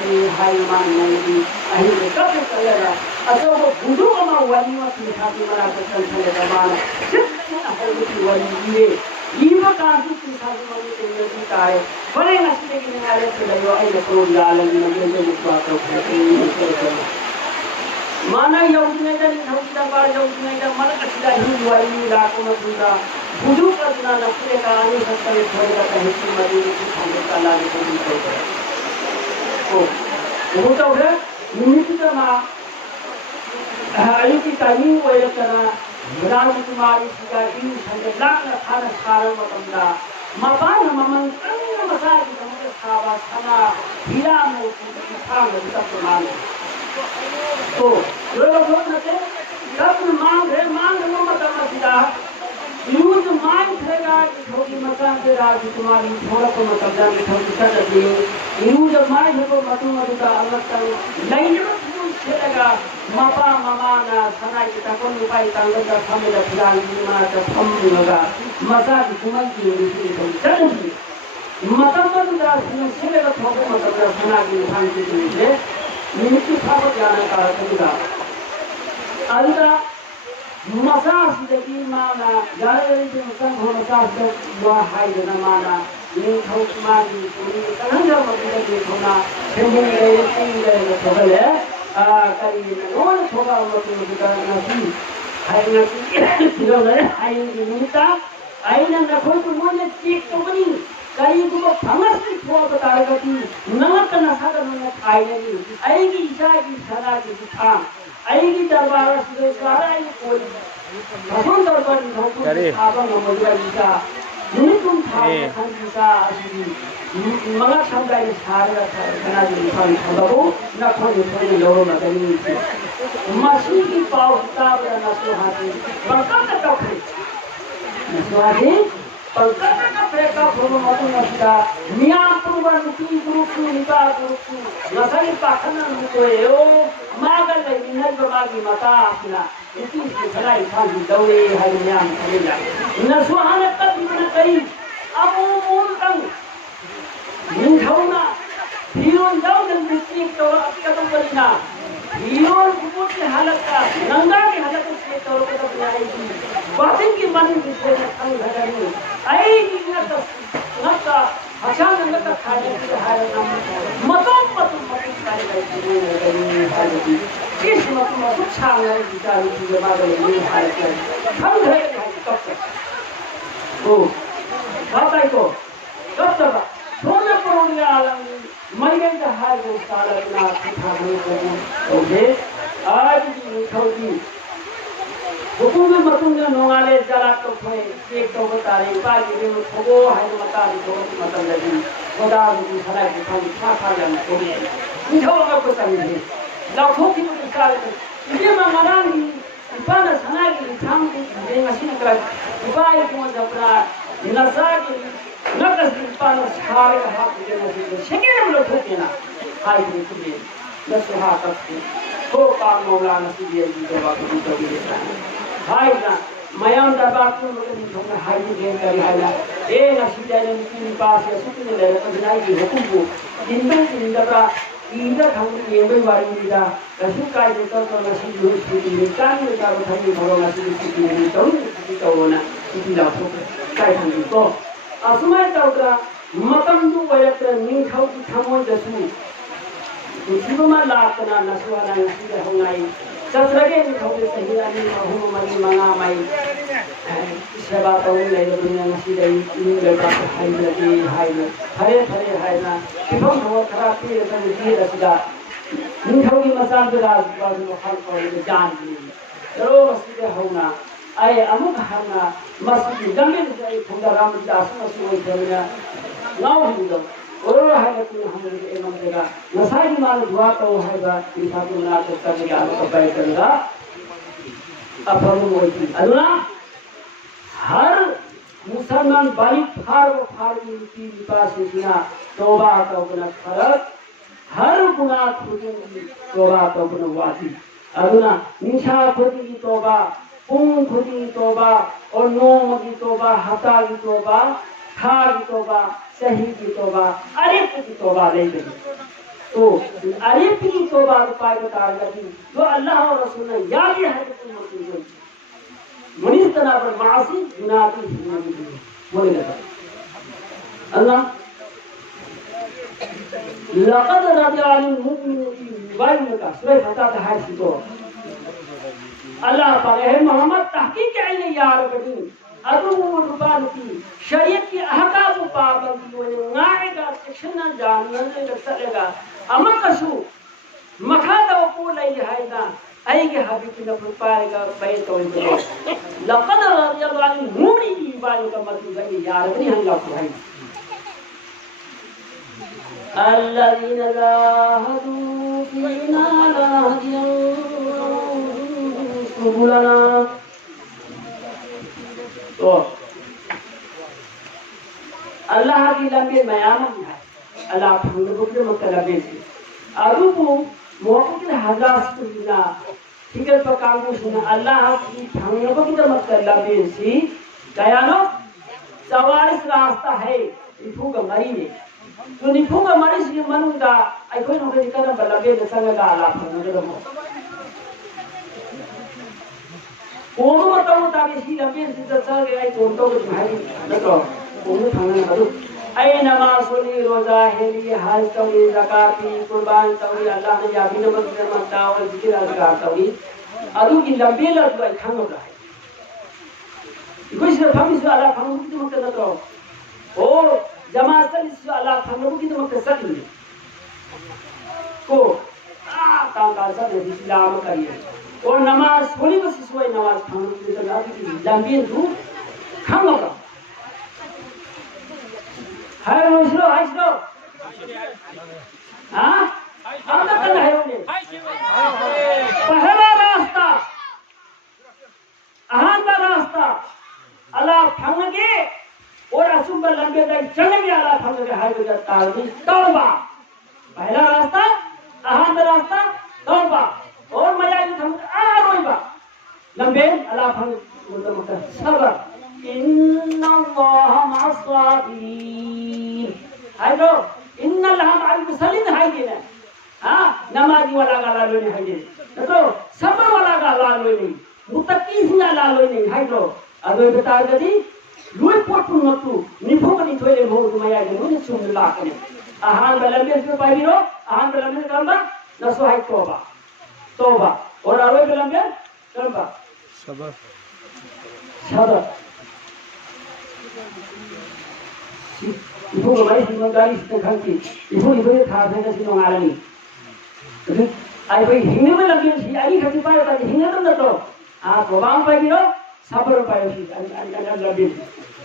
कि हाई मान नहीं आई तो कब चलेगा अच्छा वो बुझो हमारा वाली मत लिखा के मरा के चल चलेगा मान जितना है वो वाली ये कांति की साथ में तेरी तारे बड़े नस्ले के निहारे से लगो आई तो गाल लगी मुझे बात को माना योजना का निहौदा बार योजना का मन कचरा ही वाली लाखों में पूरा बुझू करना नस्ले का आने सकता है थोड़ा कहीं की मदद की खाने का लाभ को वो तो है निमित्त का आयु की तालीम वो ये करना राजकुमारी सिगारी संग लाख खाना कारण मतंदा मपान ममन कंग मसाज हमके खावा खाना हीरा मोती खान सब प्रमाण तो लोग सोचते जब मांग लो मतलब मसीहा यूज मांग थेगा छोटी मकान से राजकुमारी थोड़ा को मतलब जाने छोटी कर दी यूज मांग को मतु का अलग कर नहीं लगा मापा मामाना सनाई की तकोन उपाय तांगल का हमें दा फिराल मा का फम लगा मसा की कुमन की नीति को चलती मतलब दा से का थोड़ा मतलब सना की खान की नीति नीति खाप जाना का तरीका अलदा मसा सिदकी माना जारे के संग हो मसा से वा हाय ना माना नी खौ मागी पूरी कलंगा मतलब के होना खेमने गए थोड़े करी नोन थोड़ा मतलब का नसी हाय नसी किलो ने हाय निमिता आइना न कोई को मोने चेक तो बनी करी को फंगस की थोड़ा बता गती नमक न सागर में खाई नहीं आएगी ईशा की सदा की था आएगी दरबार से सारा ये कोई भगवान दरबार में होकर आवन हो गया ईशा तुम था संगीता मगा शब्द है सारा खाना जो खाने खाओ ना खोने खोने लोगों में कहीं मछली की पाव किताब ना सुहाती पंकज का कपड़े सुहाती पंकज का कपड़े का फोटो मत नस्ता मियां पुरवन की ग्रुप निका ग्रुप नसाई पाखना को यो मागल नहीं नहीं बागी मता अपना इसी से सलाई खाली दौड़े हर मियां चलेगा न सुहाने तक न कहीं अब वो मूल तंग निंथौना हीरोन जाओ जब मिट्टी तो कदम करीना हीरोन कुकुर की हालत का नंगा की हालत से तो कदम आएगी बातें की मन की से तंग घड़ी आएगी नक्का अच्छा नंगा का खाने की हाल नाम मतों सारे गई किस मतलब अच्छा है विचार की जवाब नहीं हालत है हम घर के कब तक ओ बात को कब तक सोने पर आलम मर गई तो हाल वो साल अपना खाने को ओके आज भी निथौगी हुकुम मतुंग नोंगाले जला तो खोए एक तो बतारे पाली में थोगो है मता दो मतलब लगी ओदा की सदा की खाली खा जाना कोने निथौगा को समझे लाखों की विचार ये मंगरानी इपाना सना की थाम की ये मशीन कर इपाई को जबरा नसा की नकस इपाना सारे का हाथ दे मशीन शेके हम लोग होते ना हाय की नसहा तक को काम मौला नसीब ये जवाब तो भी देता है हाय ना मयाम दरबार को मतलब हमने हाय की गेम करी हाय ना ए नसीब जाने की पास या सुख ने ले तो बिना की हुकुम को दिन दबरा इधर हम ये भी वाली निदा रसूल का जो तो नसीब जो स्थिति में कान में का उठाई भरो नसीब स्थिति में तो ना स्थिति ला तो काय हम तो असमय तो मतम दु वयत निथौ की थमो जसु जीवमा लातना नसवाना नसीब होंगाई सत्रगे निथौगे सही आनी महु मनी मंगा माई सेवा तो ले दुनिया नसीब इन लड़का हाई लगी हाई हरे हरे हाई ना किफम हो खराब पी रसन दिए रसदा निथौगी मसान के राज बाजू हर को जान दी रो नसीब होना आए अमुक हमना मस्जिद जंगल से खुदा रामदास मस्जिद होइना नाउ हिंदो और है कि हम एक मंदिर नसाई माल दुआ तो है बा इसा को ना करने का तो पाए करेगा अब हम वही अल्लाह हर मुसलमान बाई फार की पास सुना तौबा तो गुनाह फरक हर गुनाह खुदी तौबा तो गुनाह वाजी अल्लाह निशा खुदी की तौबा पुंग खुदी की तौबा और नोम की तौबा हता की तौबा था की तौबा सही की तौबा अरिफ की तौबा ले गई तो अरिफ की तौबा पाए बता गई जो अल्लाह और रसूल ने याद है कि तुम मुनीस तना पर मासी गुनाह की जिंदगी बोले लगा अल्लाह लक़द रदियल मुमिन की वाइन का सूरह फतह है तो अल्लाह पर है मोहम्मद तहकीक है यार बनी अदु रुबान की शरीयत की अहकाम पाबंदी होने गाएगा शिक्षण जानने ले चलेगा अमर कसु मखा दो को ले हायदा आई के हबी की न पाएगा बे तो लक़द रदियल्लाहु नूरी की बात का मतलब है यार नहीं हम लोग भाई अल्लज़ीना जाहदू फीना सुबुलना तो अल्लाह की लंबी मयामत है अल्लाह फंगो के मतलब है आरु को मौके के हजार सुना ठीक है तो काम को सुना अल्लाह की फंगो के मतलब है सी दयानो 44 रास्ता है इफू का मरी ने तो निफू का मरी से मनुदा आई कोई नो के कर बलबे संग का अल्लाह फंगो ओनो बताओ ताकि सी लंबे से चल गया है तो के भाई न तो ओनो थाना करू आई नमाज सोली रोजा हेली हज तौली ज़काती कुर्बान तौली अल्लाह ने याबी न मत और जिक्र अज़कार तौली अदु की लंबे लग गई खानो का कोई से फमी से अल्लाह फंगु की मत न तो ओ जमात से अल्लाह फंगु की मत सकली को का सब इस्लाम करिए और नमाज थोड़ी बस सोई नमाज खाने की तो आदि लंबी दू खाऊंगा हाय रोशलो हां अब तक है उन्हें पहला रास्ता अहां का रास्ता अल्लाह फंगे और असुब लंबे तक चले गया अल्लाह फंगे हाय बजा ताली तौबा पहला रास्ता अहां का रास्ता तौबा और मजा हम रोइबा लंबे अल्लाह फंग सबर इन्नल्लाह मअस-साबिरीन हाइलो इन्नल्लाह मअल मुसल्लिन हाइ देना हां नमाजी वाला का लालो नहीं हाइ दे तो सबर वाला का लालो नहीं मुत्तकी सिंगा लालो नहीं हाइलो अदो बता गदी लुई पोटु नतु निफो कनी थोले हो मया के मुने सुन ला कने आहान बलंबे से पाइरो आहान बलंबे करबा नसो हाइ तौबा और अरोय बिलंबे करबा सबर इफो भाई सिमंगारी से खांती इफो था से सिनो आलमी आई भाई हिंगे में लगी सी आई खती पाए ता हिंगे तो न तो आ गोबाम पाई गिरो सबर पाई सी आई लगी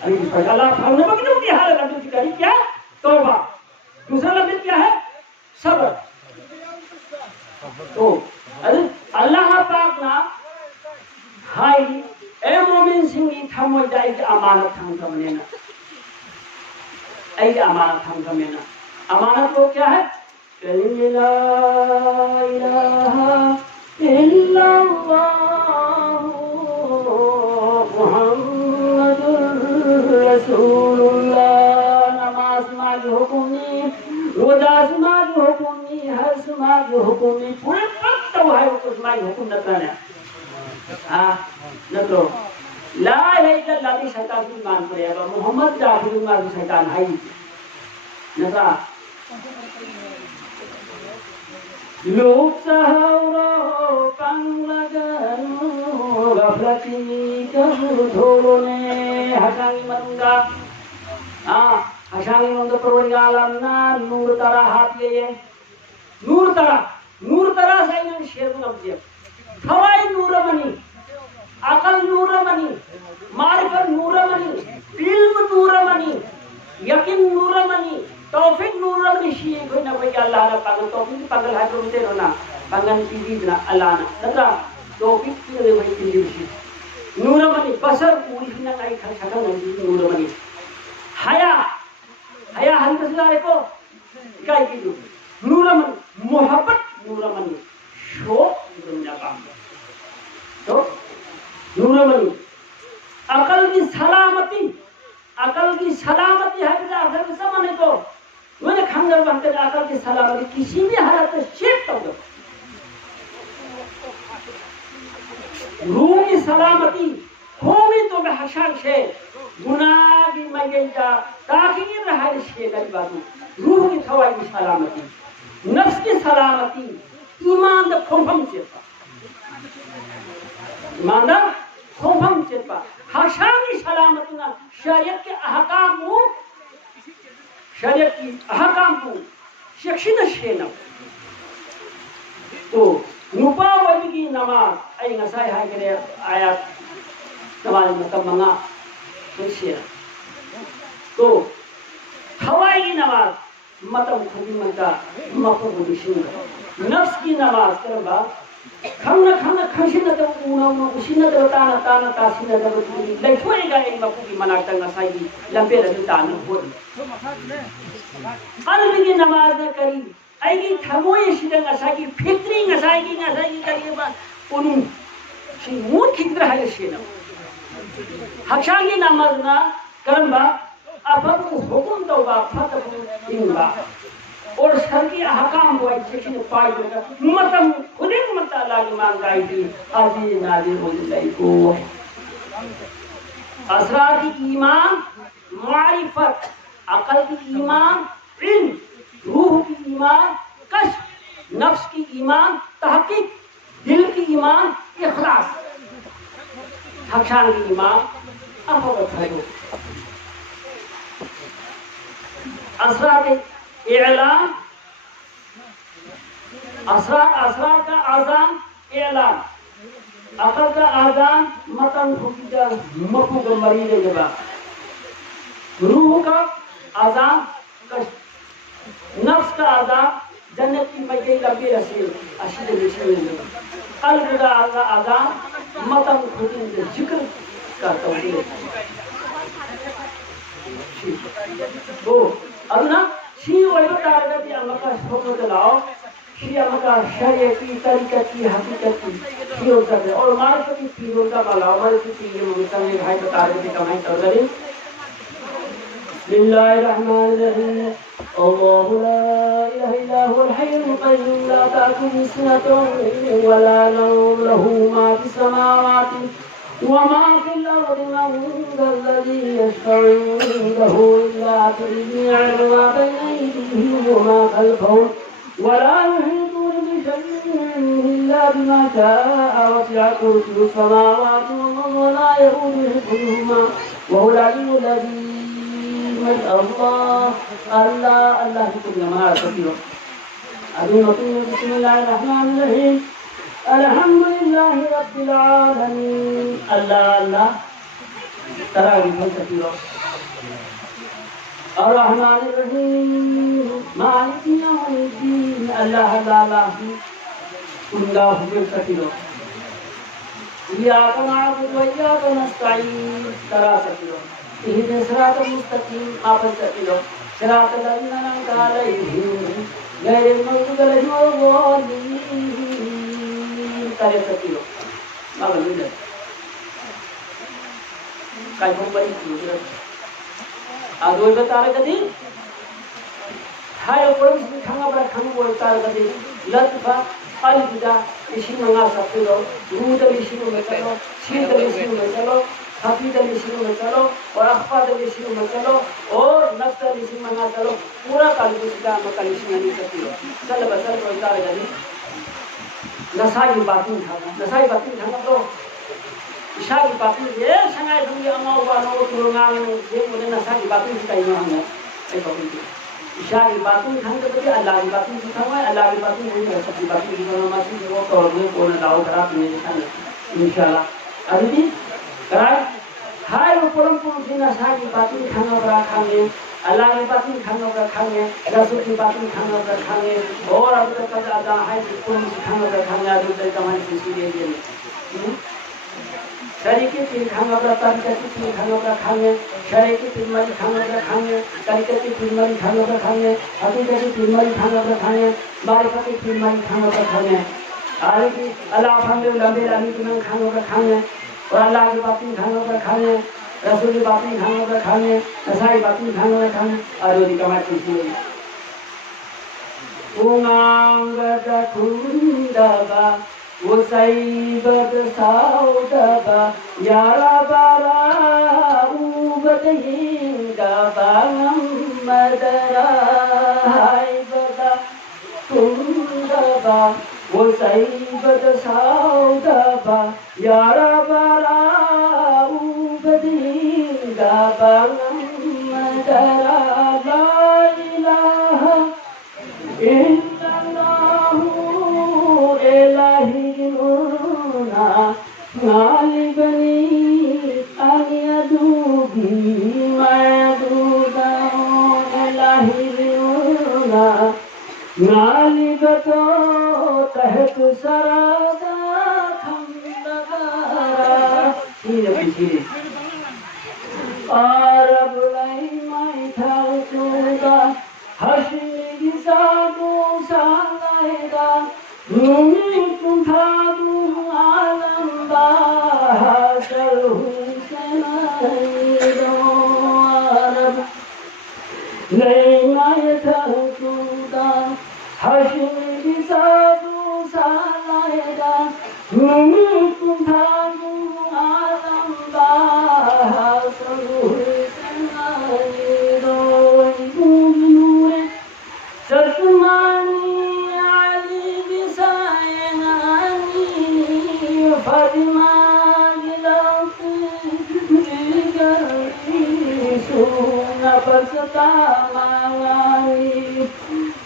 आई पगला फाउने में कितनी हाल लगी सी करी क्या तौबा दूसरा लफ्ज क्या है सबर तो अरे अल्लाह पाक ना हाय ए मोमिन सिंह थमो जाए के अमानत हम कमने ना ऐ अमानत हम कमने ना अमानत वो क्या है ला इलाहा इल्लल्लाह मुहम्मदुर रसूलुल्लाह नमाज माज हुकुमी रोजा माज हुकुमी हज माज हुकुमी पूरे वक्त तो है कुछ माज हुकुम न करना हां न करो ला इलाहा इल्लल्लाह की शैतान की मान पड़ेगा मोहम्मद जाफर मान शैतान है नसा लोग सहारो पंगलगनु गफलती कबू धोने हसांगी मंगा हसांगी मंगा प्रोग्राम ना नूर तारा हाथ ये नूर तारा साइन शेर नब्जे हवाई नूर मनी अकल नूर मनी मारिफत नूर मनी इल्म नूर मनी यकीन नूर मनी तौफीक नूर मनी शी कोई ना कोई अल्लाह ना पागल तौफीक पागल है तो दे ना पागल की ना अल्लाह ना नता तौफीक की दे भाई की शी नूर मनी बसर पूरी ना आई खा नूर मनी हया हम कसला को काय की नूर मनी मोहब्बत नूर मनी शोक दुनिया का तो नूर मनी अकल की सलामती है कि आखिर समझने को मैंने खंगर बनकर अकल की सलामती किसी भी हालत में शेप कर दो रूह की सलामती होगी तो मैं हशान से गुनाह की मगेजा ताकि ये रहा शे गली बातों रूह की थवाई की सलामती नफ्स की सलामती ईमान द खोफम चेपा ईमानदार खोफम चेपा हशानी सलामती ना शरीयत के अहकाम को शिक्षित शेना तो नुपा वली की नमाज आई नसाई है करे आयत नमाज मतलब मंगा शेना तो हवाई की नमाज मतलब खुदी मंगा मको बुदिशिन नफ्स की नमाज करबा खंग खंशिन तो उनो उसिन तो ताना तासिन तो लेथोएगा इन मको की मनाता नसाई लंबे रद तान हो कल्ब की नमाज न करी आईगी थमोय सिदंग असागी फिक्री असागी करी बा उनु सी मूड खिद्र है शेना हक्षागी नमाज ना करबा अफक हुकुम तो बा फत इंबा और शर्की अहकाम हुआ सेक्शन 5 का मतम खुदिन मत अल्लाह की मांग आई थी आजी नाजी बोलाई को असरार की ईमान मारिफत अकल की ईमान इल्म रूह की ईमान कश्फ नफ्स की ईमान तहकीक दिल की ईमान इखलास हक्षान की ईमान अफवत है असरार एलान असरार का आजान एलान अकल का आजान मतन खुदा मकू को मरीने के बाद रूह का आजान नफ्स का आजान जन्नत की मजे लंबी रसील अशीद रसील कल्ब का आजान मतन खुदी से जिक्र करता हूँ तो अब ना शी वही टारगेट या मका सोचो चलाओ शी मका शरीय की तरीका की हकीकत की शी होता है और हमारे की पीरों का बाला हमारे की पीर मुझे में भाई बता रहे थे कमाई कर रहे बिस्मिल्लाहिर्रहमानिर्रहीम अल्लाहु ला इलाहा इल्ला हुवल हय्युल क़य्यूम ला ताखुज़ुहु सिनतुन व ला नौम लहू मा फिस समावाति وما في الأرض من ذا الذي يشفع عنده إلا بإذنه يعلم ما بين أيديهم وما خلفهم ولا يحيطون بشيء إلا بما شاء وسع كرسيه السماوات والأرض ولا يئوده حفظهما وهو العلي العظيم الله الله الله في كل ما अभी मतलब बिस्मिल्लाहिर्रहमानिर्रहीम अल्हम्दुलिल्लाहि रब्बिल आलमीन अल्लाह अल्लाह तरावी बोल सकती हो अर्रहमानिर्रहीम मालिकी यौमिद्दीन अल्लाह अल्लाह उल्लाह बोल सकती हो इय्याका नअबुदु व इय्याका नस्तईन तरा सकती हो इहदिस सिरातल मुस्तकीम आप सकती हो सिरातल लज़ीना अनअमता अलैहिम गैरिल मग़्दूबि अलैहिम वलद्दीन करे सकती हो मालूम है काय कंपनी की आदोय बतारे कदी हाय ओपरम खाना बड़ा खाना बोल तार कदी लतफा अलविदा इसी मंगा सकते हो रूद इसी में चलो शीद इसी में चलो हफीद इसी में चलो और अखफाद इसी में चलो और नफ्स इसी मंगा चलो पूरा काली का मकल इसी में नहीं सकती हो चल बसल बोल तार कदी नसाई बातिन खाना तो इशाकी बातिन ये संगाई दुनिया अमाव वानो तुरंगांग में ये मुझे नसाई बातिन सिखाई ना हमने ऐ बातिन इशाकी बातिन खाने तो अल्लाह की बातिन सिखाओ अल्लाह की बातिन नहीं है सबकी बातिन सिखाना मासी वो तौर में कौन दाव खराब नहीं सिखाने इंशाल्लाह अभी भी कराए हाय वो परम नसाई बातिन खाना बड़ा खाने अल्लाह की बातिन खाना खाने रसूल की बातिन खाना खाने और अब तक का आदा है कुल खाना खाने अभी तक हमारी खुशी दे दे शरीके तीन खाना तरीका की तीन खाना खाने शरीके तीन मरी खाना खाने तरीके की तीन मरी खाना खाने हकीकत की तीन मरी खाना खाने मारिफत की तीन मरी खाना खाने आगे की अल्लाह फंदे लंबे रानी की खाना खाने और अल्लाह की बातिन खाना खाने रसूल की बातिन खाना खाने नसाई बातिन खाना खाने और वो कमाई खुशी है उमांगद खुंदबा वसैबद साउदबा यारा बारा उबदहिंदबा मदरा हाइबदा खुंदबा वसैबद साउदबा यारा बारा उबदहिंदबा मदरा ला इलाहा इल्लल्लाहु इलाहिना गालिबनी अनियदूबी मयदूदा इलाहिना गालिबतो तहत सरादा खंदगारा ये अरब लाई माई था तुदा हसी सागो सालाइदा नुमी कुंठादू आलम्बा चल हुसैनाइदो अरब लाई माई था तुदा हसी सागो सालाइदा नुमी कुंठादू आलम्बा चल हुसैनाइदो चश्मानी आली बिसायनानी फातिमा गिलाती जिगरी सोना बसता मांगानी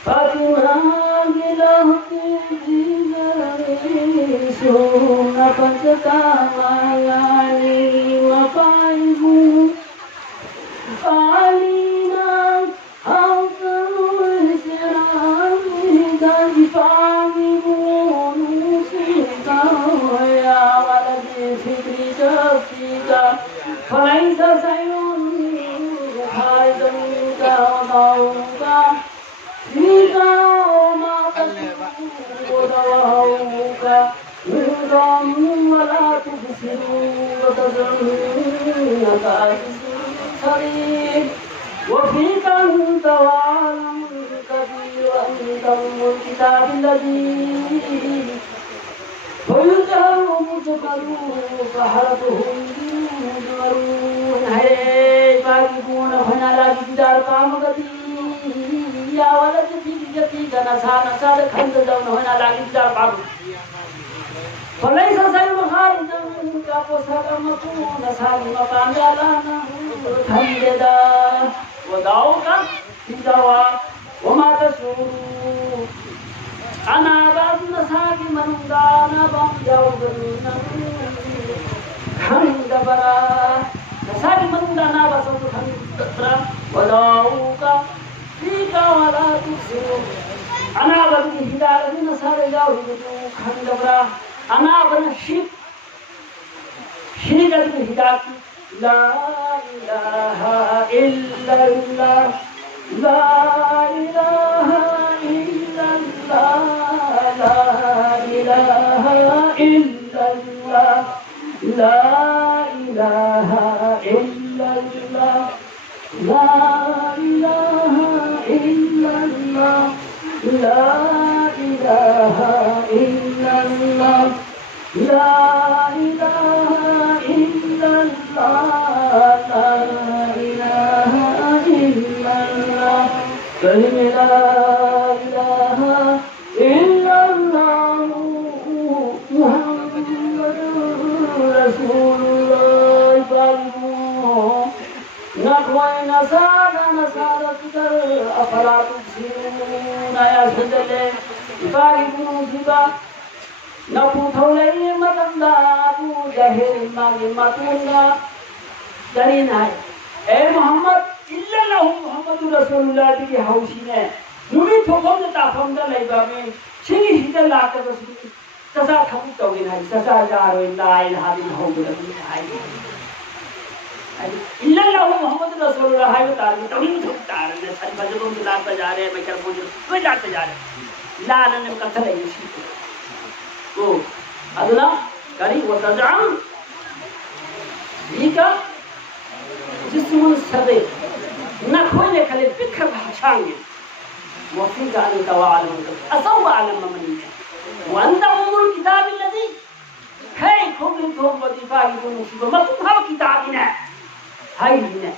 फातिमा गिलाती जिगरी सोना बसता मांगानी वफाइबू आलीना हम पानी बोलूं सीता या वाले फिक्री जफ्तीका फलाइसा सायोनी खाई जमीका दाऊका सीता माता दवाऊका निराम वाला तुझसे बतजन शरीर वो भी कंतवालम कबीर अंतम किताब लदी फुलजाओ मुझकरू कहरत हुई है बागी गुण होना लगी दार काम गति या वाला जी गति गनसा नसा खंड जौन होना लगी दार काम फलाई ससाई बहार जमीन का पोषक मकू नसाली मकान जालाना ठंडेदा वदाओ का सीधावा वमा तसू खंडबरा नसारी मंदा ना बसो तो खंडबरा वदाऊका टीका वाला तुझे अनावर की हिदायत नसारे जाओ तो खंडबरा अनावर शिरक की हिदायत ला इलाहा इल्लल्लाह ला इलाहा इल्लल्लाह ला इलाहा इल्लल्लाह ला इलाहा इल्लल्लाह ला इलाहा इल्लल्लाह ला इलाहा इल्लल्लाह ला इलाहा इल्लल्लाह ला इलाहा इल्लल्लाह कलिमे ला इलाहा इल्लल्लाह मुहम्मदुर रसूलुल्लाह नखवाए नसादा तुकर अफला तुसिरून आया सजले इबारी मुजिबा नपुथौले मतंदा तू जहिर मागे मतुंगा करीना ए मोहम्मद इल्लल्लाहु मुहम्मदुर रसूलुल्लाह की हौसी ने नुमी थोकम ता फमदा लेबामे सिंगी हिता लाके बसु ससा थमु तौगे नाई ससा जारो ला इलाहा इल्लल्लाह होगुलमी हाई इल्लल्लाहु मुहम्मदुर रसूलुल्लाह हाई तार तौगी थोकतार ने सरी बजबों के लात बजा रहे मैं कर बोल कोई लात बजा रहे लान ने कथले इसी तो अदला करी वतजाम दीका जिस्मुन सदे न खोले खले बिखर भाषांगे वफी जाने तवाल असौ आलम मनी वंद उमुल किताब الذي है खूब तो वजीफा की तो मुसीबत मत भाव किताब ने हाय ने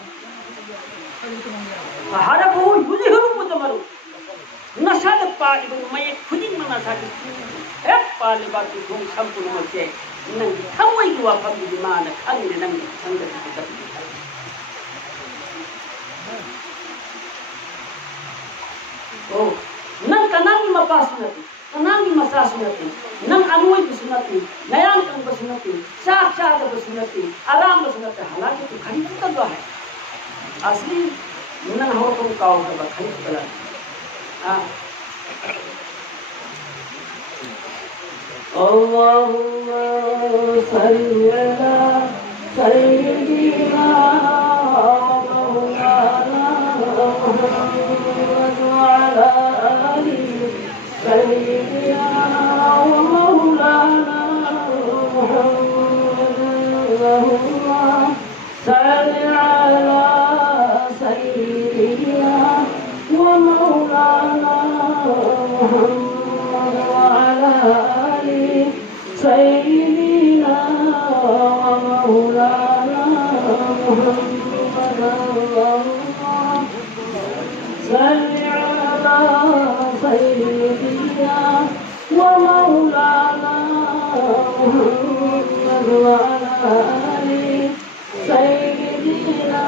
हरफु युजहु मुजमरु नशाद पाली मैं खुदी मना साकी ए पाली बात तुम संपूर्ण मचे नंग थवई की वाफा की मान खंग नंग संगत की ओ नंग कनांगी मपासनती कनांगी मसासनती नंग अनुई बसनती नयान कंग बसनती साक्षात बसनती आराम बसनती हालांकि तो खरीद तो है असली नंग हो तुम काओ का खरीद कला हां अल्लाहुम्मा सल्ली अला सय्यिदिना मौलाना मुहम्मद व अला आलि सय्यिदिना व मौलाना मुहम्मद अल्लाहुम्मा सल्ली अला सय्यिदिना व मौलाना मुहम्मद व अला सय्यिदिना मौलाना मुहम्मद सल्ली अला सय्यिदिना व मौलाना मुहम्मद व अला आलि सय्यिदिना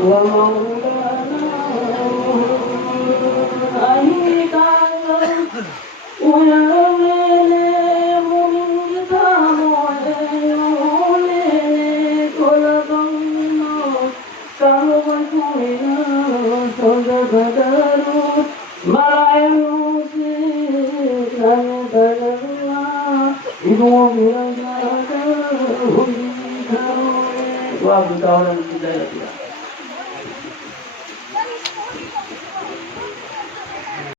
व मौलाना मुहम्मद Wa